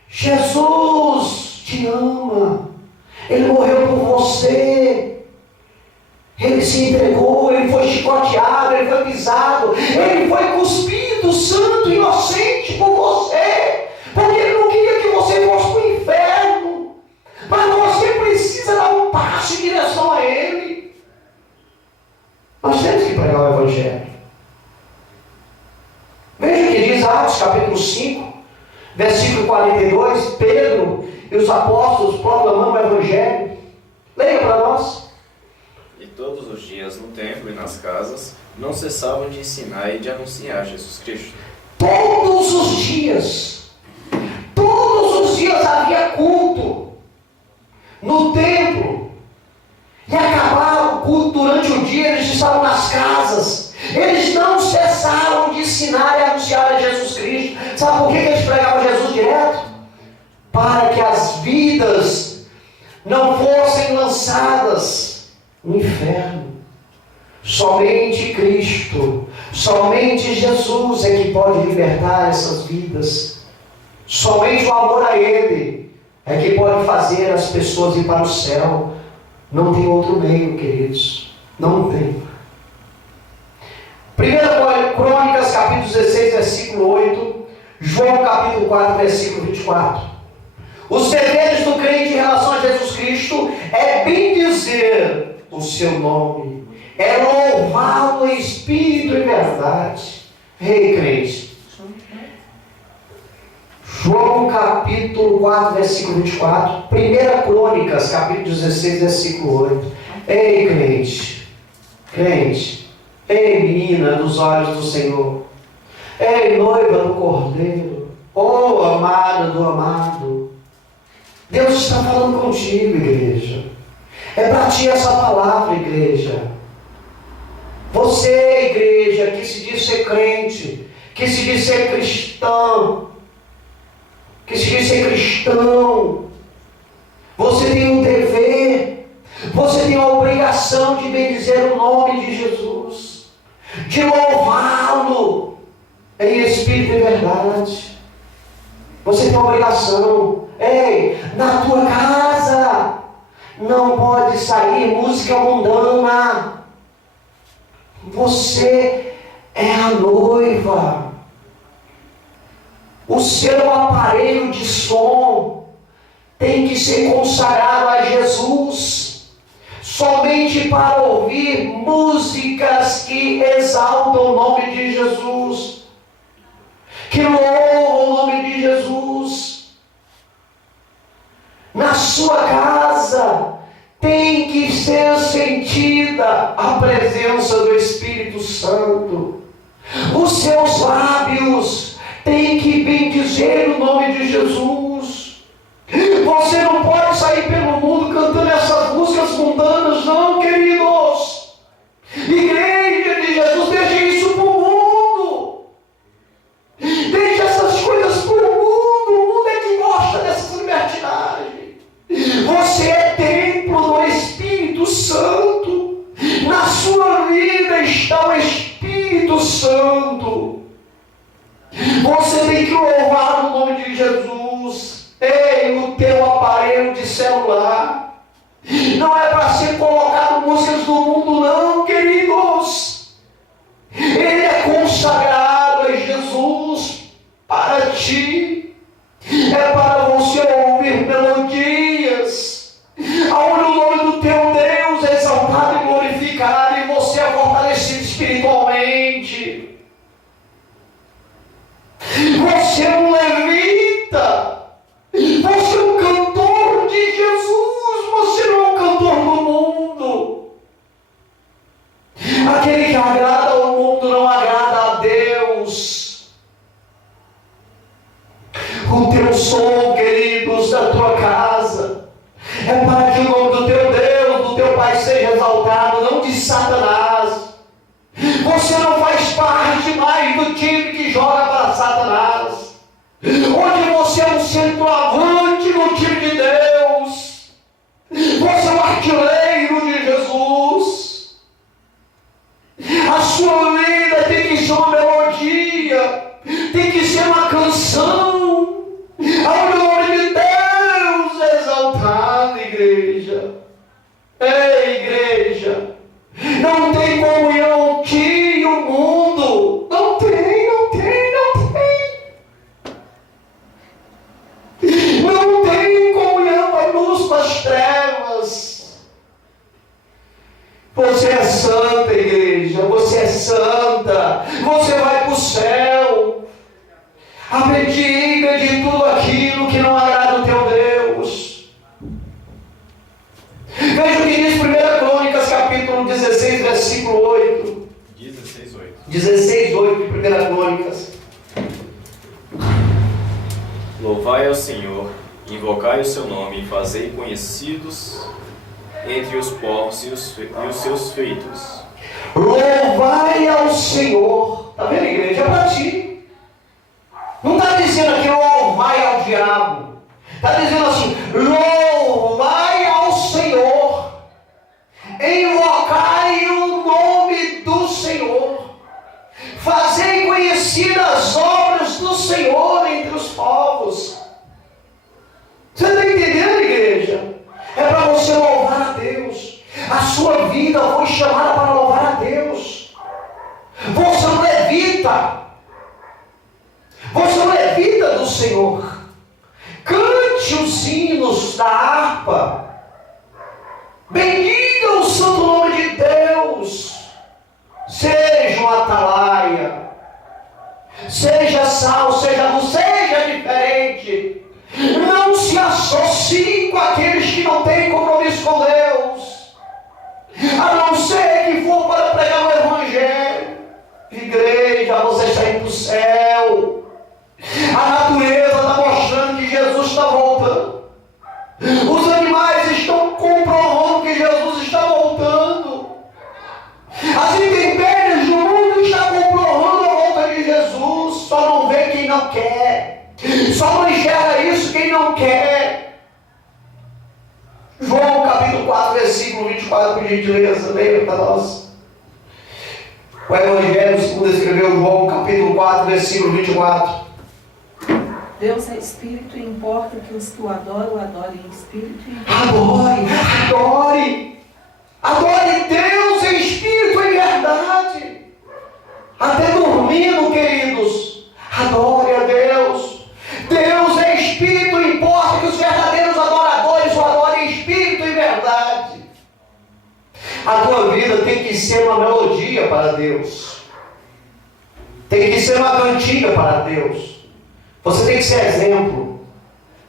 Jesus te ama, Ele morreu por você, Ele se entregou, Ele foi chicoteado, Ele foi pisado, Ele foi cuspido, santo e inocente por você, porque Ele não queria que você fosse para o inferno, mas você precisa dar um passo em direção a Ele. Nós temos que pregar o Evangelho. Veja o que diz Atos capítulo 5, versículo 42, Pedro e os apóstolos proclamando o Evangelho. Leia para nós. E todos os dias no templo e nas casas não cessavam de ensinar e de anunciar Jesus Cristo. Todos os dias havia culto no templo. E acabava o culto durante o dia, eles estavam nas casas. Eles não cessaram de ensinar e anunciar a Jesus Cristo. Sabe por que eles pregavam Jesus direto? Para que as vidas não fossem lançadas no inferno. Somente Cristo, somente Jesus é que pode libertar essas vidas. Somente o amor a Ele é que pode fazer as pessoas ir para o céu. Não tem outro meio, queridos. Não tem. 1 Crônicas, capítulo 16, versículo 8. João, capítulo 4, versículo 24. Os deveres do crente em relação a Jesus Cristo é bendizer o seu nome, é louvá-lo em espírito e verdade. Rei crente. João capítulo 4, versículo 24. 1 Crônicas, capítulo 16, versículo 8. Ei, crente, ei, menina dos olhos do Senhor, ei, noiva do Cordeiro, oh, amada do amado, Deus está falando contigo, igreja. É para ti essa palavra, igreja. Você, igreja, que se diz ser crente, que se diz ser cristão, você tem um dever, você tem a obrigação de bendizer o nome de Jesus, de louvá-lo em espírito e verdade. Você tem a obrigação. Ei, na tua casa não pode sair música mundana. Você é a noiva. O seu aparelho de som tem que ser consagrado a Jesus, somente para ouvir músicas que exaltam o nome de Jesus, que louvam o nome de Jesus. Na sua casa tem que ser sentida a presença do Espírito Santo. Os seus lábios tem que bendizer o nome de Jesus. Você não pode sair pelo mundo cantando essas músicas mundanas, não, queridos. Igreja de Jesus, deixe isso para o mundo. Deixe essas coisas para o mundo. O mundo é que gosta dessas libertinagens. Você é templo do Espírito Santo. Na sua vida está o Espírito Santo. Você tem que louvar o nome de Jesus. Ei, o teu aparelho de celular não é para ser colocado músicas do mundo, não, queridos. Ele é consagrado a Jesus para ti. É para você ouvir melodias onde o nome do teu Deus é exaltado e glorificado e você é fortalecido espiritualmente. Você é um levita, você é um cantor de Jesus, você não é um cantor do mundo. Aquele que agrada ao mundo não agrada a Deus. O teu som, queridos, da tua casa é para que o nome do teu Deus, do teu Pai seja exaltado, não de Satanás. Você não faz parte mais do time que joga para Satanás, onde você é um centroavante no time de Deus. Você é um artilheiro de Jesus. A sua vida Você é santa, igreja, você é santa, você vai para o céu. Abdica de tudo aquilo que não agrada o teu Deus. Veja o que diz 1 Crônicas, capítulo 16, versículo 8. 16:8. 16:8 de 1 Crônicas. Louvai ao Senhor, invocai o seu nome e fazei conhecidos entre os povos e os seus feitos. Louvai ao Senhor. Está vendo, igreja? É para ti. Não está dizendo aqui louvai ao diabo. Está dizendo assim, louvai ao Senhor. Invocai o nome do Senhor. Fazei conhecidas as obras do Senhor entre os povos. Você está entendendo, igreja? É para você louvar a Deus. A sua vida foi chamada para louvar a Deus. Você não levita. Você não levita do Senhor. Cante os hinos da harpa. Bendiga o santo nome de Deus. Seja um atalaia. Seja sal, seja luz, seja diferente. Não se associe com aqueles que não têm compromisso com Deus, a não ser que for para pregar o Evangelho. Igreja, você está indo para o céu. A natureza está mostrando que Jesus está voltando. Os animais estão comprovando que Jesus está voltando. As intempéries do mundo estão comprovando a volta de Jesus. Só não vê quem não quer. Só não enxerga isso quem não quer. João capítulo 4, versículo 24, por gentileza, leia para nós. O Evangelho segundo escreveu João capítulo 4, versículo 24. Deus é Espírito e importa que os que o adoram, adorem em Espírito e em verdade. Adore! Adore Deus em Espírito e verdade. Até dormindo, queridos. Adore a Deus. Deus é Espírito, importa que os verdadeiros adoradores o adorem em Espírito e verdade. A tua vida tem que ser uma melodia para Deus. Tem que ser uma cantiga para Deus. Você tem que ser exemplo.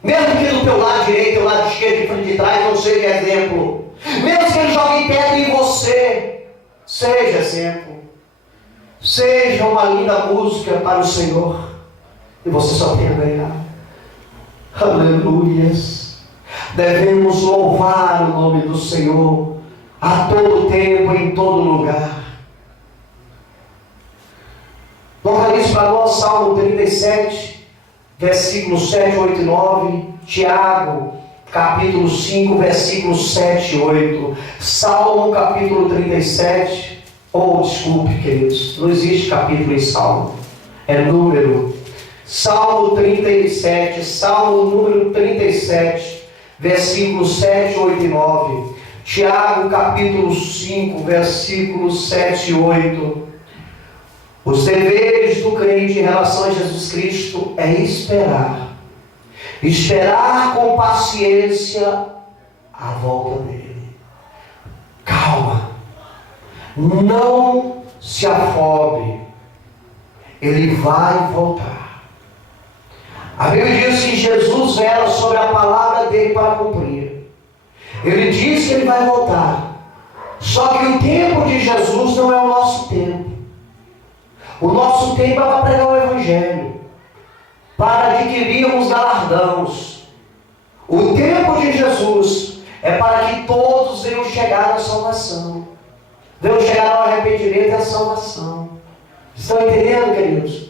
Mesmo que do teu lado direito, teu lado esquerdo, de frente de trás, não seja exemplo. Mesmo que ele jogue pedra em você, seja exemplo. Seja uma linda música para o Senhor. E você só tem a ganhar. Aleluias. Devemos louvar o nome do Senhor a todo tempo, em todo lugar. Localize para nós Salmo 37, versículos 7, 8 e 9. Tiago, capítulo 5, versículos 7 e 8. Salmo, capítulo 37. Desculpe, queridos, não existe capítulo em Salmo. É número. Salmo 37, Salmo número 37, versículos 7, 8 e 9. Tiago, capítulo 5, versículos 7 e 8. Os deveres do crente em relação a Jesus Cristo é esperar. Esperar com paciência a volta dele. Calma. Não se afobe. Ele vai voltar. A Bíblia diz que Jesus vela sobre a palavra dele para cumprir. Ele diz que ele vai voltar. Só que o tempo de Jesus não é o nosso tempo. O nosso tempo é para pregar o Evangelho, para adquirirmos galardões. O tempo de Jesus é para que todos venham chegar à salvação, venham chegar ao arrependimento e à salvação. Estão entendendo, queridos?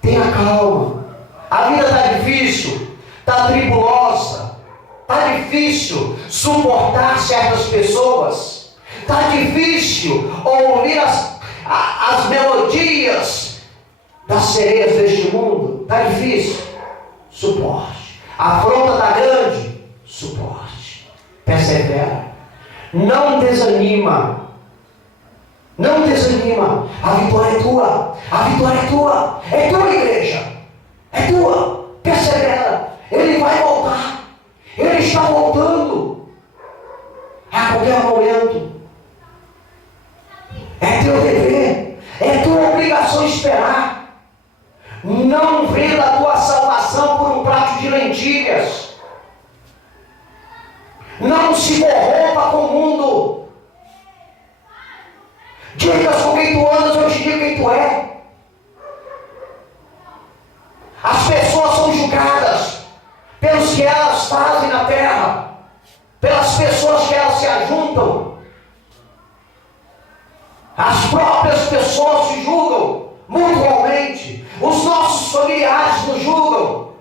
Tenha calma. A vida está difícil, está tribulosa, está difícil suportar certas pessoas, está difícil ouvir as melodias das sereias deste mundo, está difícil. Suporte. A afronta está grande, suporte. Persevera. Não desanima. Não desanima. A vitória é tua. A vitória é tua. É tua, igreja. É tua. Persevera. Ele vai voltar. Ele está voltando. A qualquer momento. obrigação esperar. Não venda a tua salvação por um prato de lentilhas. Não se corrompa com o mundo. Digas com quem tu andas, eu te digo quem tu é. As pessoas são julgadas pelos que elas fazem na terra, pelas pessoas que elas se ajuntam. As próprias pessoas se julgam mutuamente. Os nossos familiares nos julgam.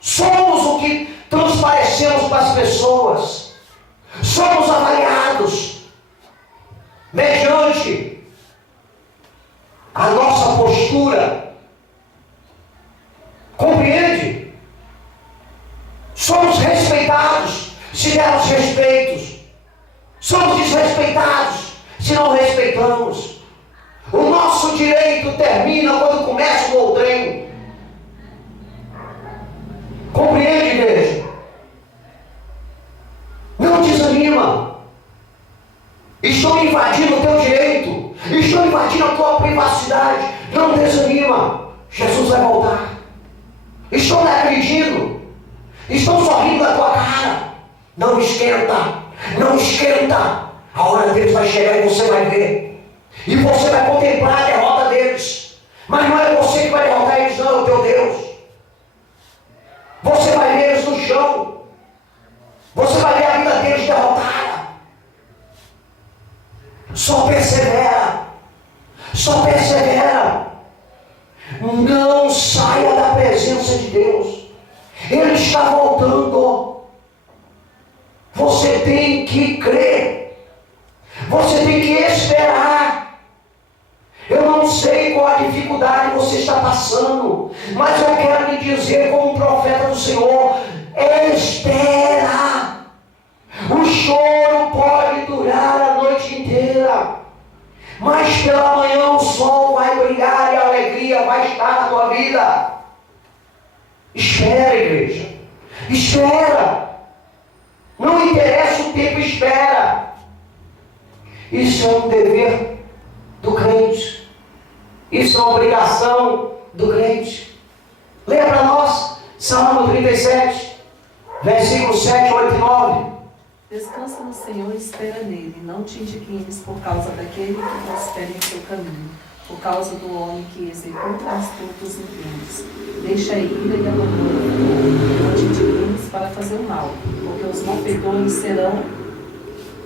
Somos o que transparecemos para as pessoas. Somos avaliados mediante a nossa postura. Compreende? Somos respeitados se dermos respeitos. Somos desrespeitados se não respeitamos. O nosso direito termina quando começa o outrem. Compreende, igreja? Não desanima. Estou invadindo o teu direito. Estou invadindo a tua privacidade. Não desanima. Jesus vai voltar. Estou lhe agredindo. Estou sorrindo da tua cara. Não esquenta. Não esquenta. A hora deles vai chegar e você vai ver. E você vai contemplar a derrota deles. Mas não é você que vai derrotar eles, não, é o teu Deus. Você vai ver eles no chão. Você vai ver a vida deles derrotada. Só persevera. Só persevera. Não saia da presença de Deus. Ele está voltando. Você tem que crer. Você tem que esperar. Eu não sei qual a dificuldade você está passando, mas eu quero lhe dizer como um profeta do Senhor: espera. O choro pode durar a noite inteira, mas pela manhã o sol vai brilhar e a alegria vai estar na tua vida. Espera, igreja. Espera. Não interessa o tempo, espera. Isso é um dever do crente. Isso é uma obrigação do crente. Leia para nós Salmo 37, versículos 7, 8 e 9. Descansa no Senhor e espera nele. Não te indignes por causa daquele que prospera em seu caminho, por causa do homem que executa astutos impuros. Deixa a ira e abandona o fogo. Não te indignes para fazer o mal, porque os malfeitores serão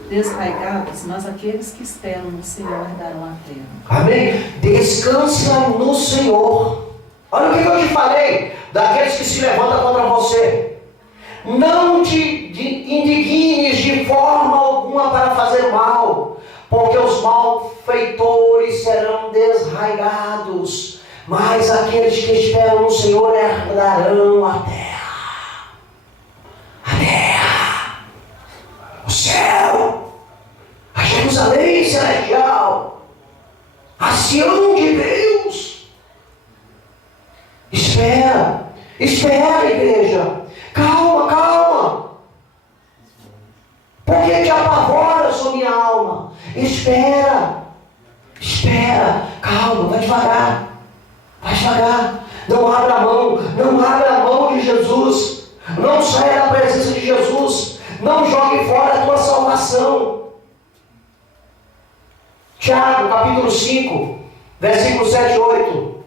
desraigados, mas aqueles que esperam no Senhor herdarão a terra. Amém? Descansa no Senhor. Olha o que eu te falei daqueles que se levantam contra você. Não te indignes de forma alguma para fazer mal, porque os malfeitores serão desraigados, mas aqueles que esperam no Senhor herdarão a terra. A terra, o céu, a Jerusalém celestial, a Sião de Deus. Espera, espera, igreja. Calma, calma. Por que te apavoras, ó minha alma? Espera, espera, calma, vai devagar. Vai devagar. Não abra a mão, não abra a mão de Jesus. Não saia da presença de Jesus. Não jogue fora a tua salvação. Tiago, capítulo 5, versículo 7 e 8.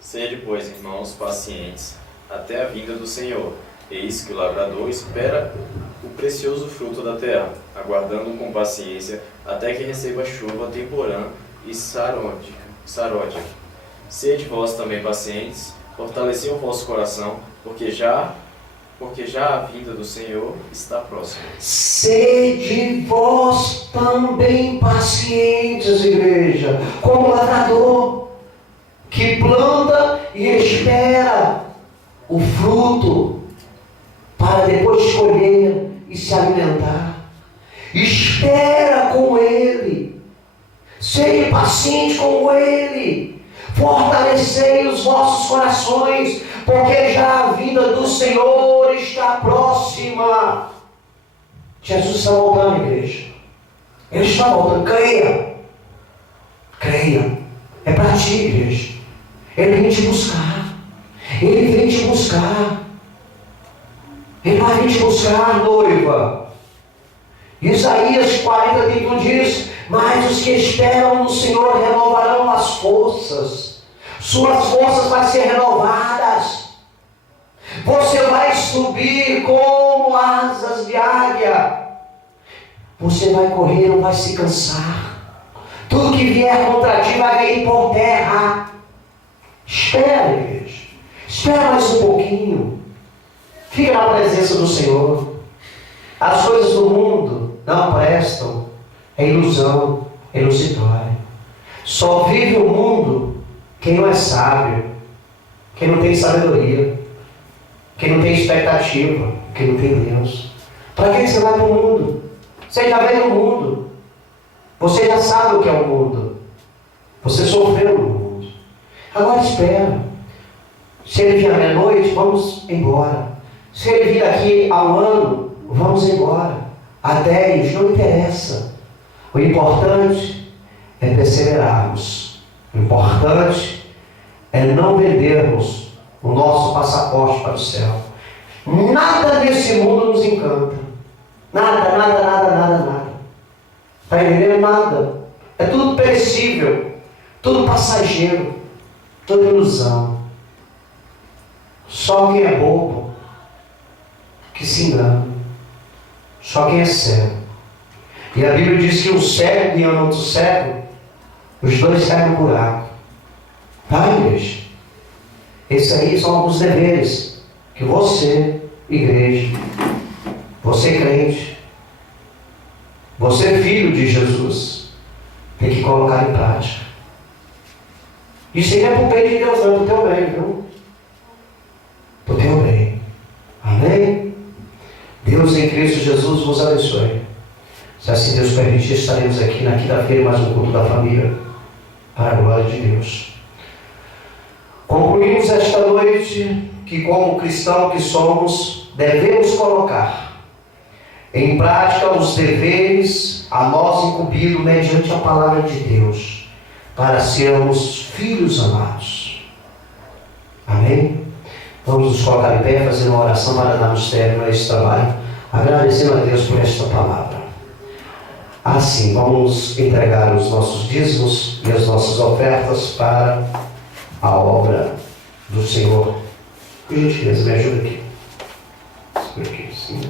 Sede, pois, irmãos, pacientes, até a vinda do Senhor. Eis que o lavrador espera o precioso fruto da terra, aguardando com paciência até que receba chuva temporã e saródica. Sede vós também pacientes, fortalecei o vosso coração, porque já a vinda do Senhor está próxima. Sede vós também pacientes, igreja, como lavrador que planta e espera o fruto para depois colher e se alimentar. Espera com ele. Sede paciente com ele. Fortalecei os vossos corações, porque já a vinda do Senhor está próxima. Jesus está voltando, igreja. Ele está voltando. Creia. Creia. É para ti, igreja. Ele vem te buscar. Ele vem te buscar. Ele vai vir te buscar, noiva. Isaías 40:31 diz: mas os que esperam no Senhor renovarão as forças. Suas forças vão ser renovadas. Você vai subir como asas de águia. Você vai correr, não vai se cansar. Tudo que vier contra ti vai cair por terra. Espera, igreja. Espera mais um pouquinho. Fica na presença do Senhor. As coisas do mundo não prestam. É ilusão, é ilusória. Só vive o mundo quem não é sábio, quem não tem sabedoria, quem não tem expectativa, quem não tem Deus. Para que você vai para o mundo? Você já veio no mundo. Você já sabe o que é o mundo. Você sofreu no mundo. Agora espera. Se ele vier à meia-noite, vamos embora. Se ele vir aqui há um ano, vamos embora. Há 10, não interessa. O importante é perseverarmos. O importante é não vendermos o nosso passaporte para o céu. Nada desse mundo nos encanta. Nada. Está entendendo? Nada. É tudo perecível. Tudo passageiro. Tudo ilusão. Só quem é bobo que se engana. Só quem é cego. E a Bíblia diz que um cego guiando outro cego, os dois caem no buraco. Tá, igreja? Esses aí são alguns deveres que você, igreja, você crente, você filho de Jesus, tem que colocar em prática. Isso aí é para o bem de Deus, não é para o teu bem, viu? Para o teu bem. Amém? Deus em Cristo Jesus vos abençoe. Se assim Deus permitir, estaremos aqui na quinta-feira, mais um culto da família, para a glória de Deus. Concluímos esta noite que, como cristão que somos, devemos colocar em prática os deveres a nós incumbidos mediante a palavra de Deus, para sermos filhos amados. Amém? Vamos nos colocar em pé, fazer uma oração para darmos término a esse trabalho, agradecendo a Deus por esta palavra. Assim, vamos entregar os nossos dízimos e as nossas ofertas para a obra do Senhor. Por gentileza, me ajuda aqui. Segura aqui, sim.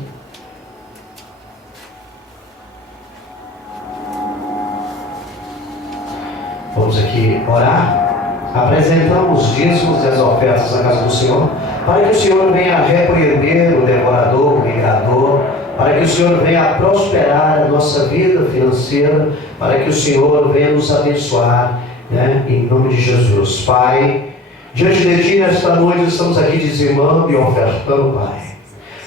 Vamos aqui orar. Apresentamos os dízimos e as ofertas na casa do Senhor, para que o Senhor venha repreender o devorador, o migrador, para que o Senhor venha prosperar a nossa vida financeira, para que o Senhor venha nos abençoar, né? Em nome de Jesus. Pai, diante de Ti nesta noite estamos aqui dizimando e ofertando, Pai,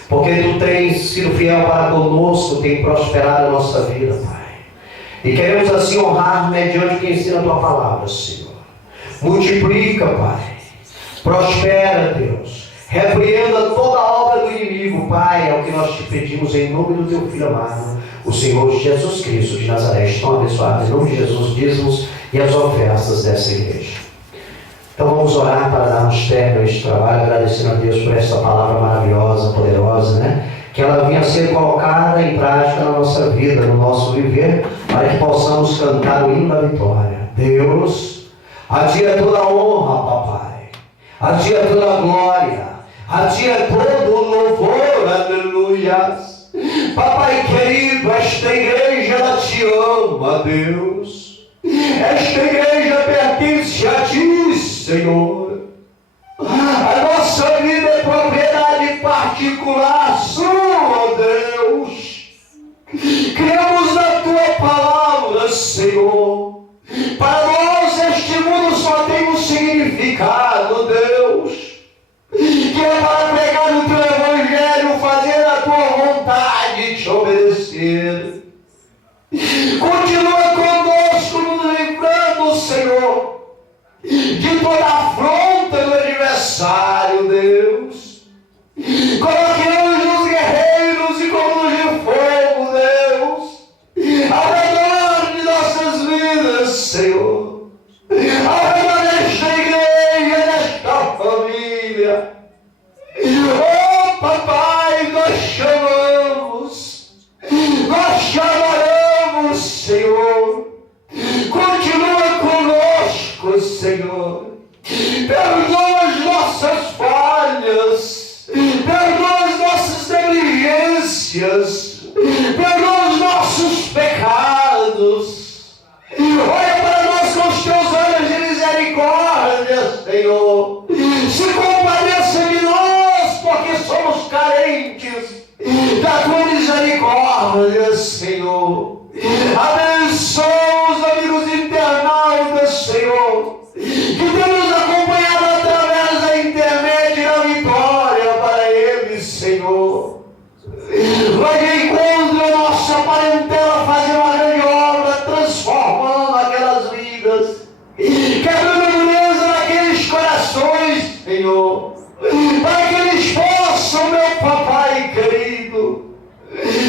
porque Tu tens sido fiel para conosco, tem prosperado a nossa vida, Pai, e queremos assim honrar mediante o que ensina a Tua palavra, Senhor. Multiplica, Pai, prospera, Deus, repreenda toda a obra do inimigo, Pai, é o que nós te pedimos em nome do Teu Filho amado, o Senhor Jesus Cristo de Nazaré. Estão abençoados em nome de Jesus, dízimos e as ofertas dessa igreja. Então vamos orar para darmos término a este trabalho, agradecendo a Deus por esta palavra maravilhosa, poderosa, né? Que ela venha a ser colocada em prática na nossa vida, no nosso viver, para que possamos cantar o hino da vitória. Deus, a Ti é toda a honra, papai, a Ti é toda a glória, a Ti é todo o louvor, aleluias. Papai querido, esta igreja, ela Te ama, Deus. Esta igreja pertence a Ti, Senhor. A nossa vida é propriedade particular sua, Deus. Cremos na Tua palavra, Senhor. Para nós este mundo só tem um significado, Deus, que é para pregar o Teu Evangelho, fazer a Tua vontade e Te obedecer. Continua conosco, nos livrando, Senhor, de toda afronta do adversário, Deus. Coloque anjos guerreiros e coluna de fogo, Deus, ao redor de nossas vidas, Senhor. perdoa as nossas falhas, perdoa as nossas negligências, perdoa os nossos pecados. Olha para nós com os teus olhos de misericórdia, Senhor. Se compadeça de nós, porque somos carentes da tua misericórdia, Senhor. Abençoa os amigos internautas, Senhor, que tem nos acompanhado através da internet e da vitória para eles, Senhor. Vai de encontro a nossa parentela fazer uma grande obra, transformando aquelas vidas, quebrando a dureza naqueles corações, Senhor, para que eles possam, meu papai querido,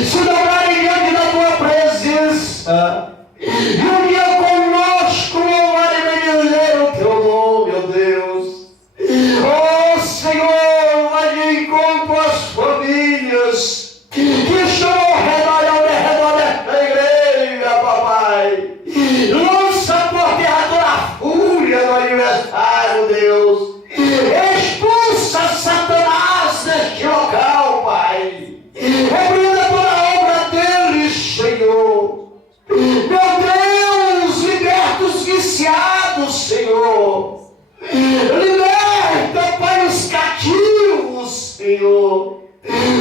se dobrarem diante da tua presença e um dia conosco louvar e bendizer o teu nome, ó Deus. Ó Senhor, vai de encontro às famílias que estão ao redor e ao derredor desta igreja, papai. Lança por terra toda a fúria do aniversário, Deus. Expulsa Satanás deste local, Pai. Repreenda toda a obra deles, Senhor. Meu Deus, liberta os viciados, Senhor. Liberta, Pai, os cativos, Senhor.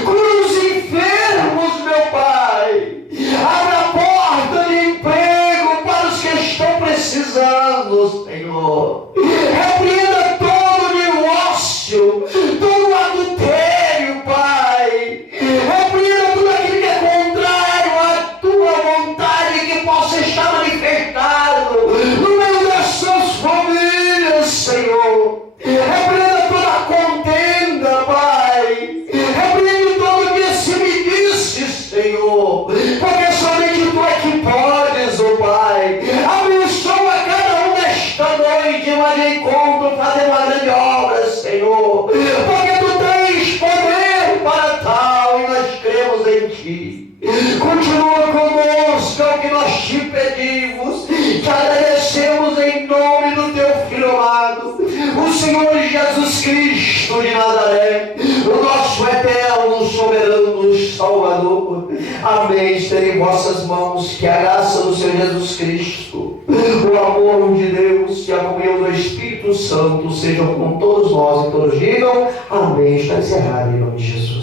Cura os enfermos, meu Pai. Abre a porta de emprego para os que estão precisando, Senhor. Repreenda todo o divórcio, todo o adultério, Pai. Repreenda tudo aquilo que é contrário à tua vontade, que possa estar manifestado no meio das suas famílias, Senhor. Repreenda toda a contenda, Pai. Repreende todo disse-me-disse, Senhor, porque somente tu é que podes, ó Pai. Abençoa cada um nesta noite, vai de encontro, fazer uma grande obra, Senhor, porque tu tens poder para tal e nós cremos em ti. Continua conosco, é o que nós te pedimos, te agradecemos em nome do teu Filho amado, o Senhor Jesus Cristo de Nazaré, o nosso eterno, soberano Salvador. Amém. Estarei em vossas mãos, que a graça do Senhor Jesus Cristo, o amor de Deus e a comunhão do Espírito Santo sejam com todos nós e todos digam amém. Está encerrado em nome de Jesus.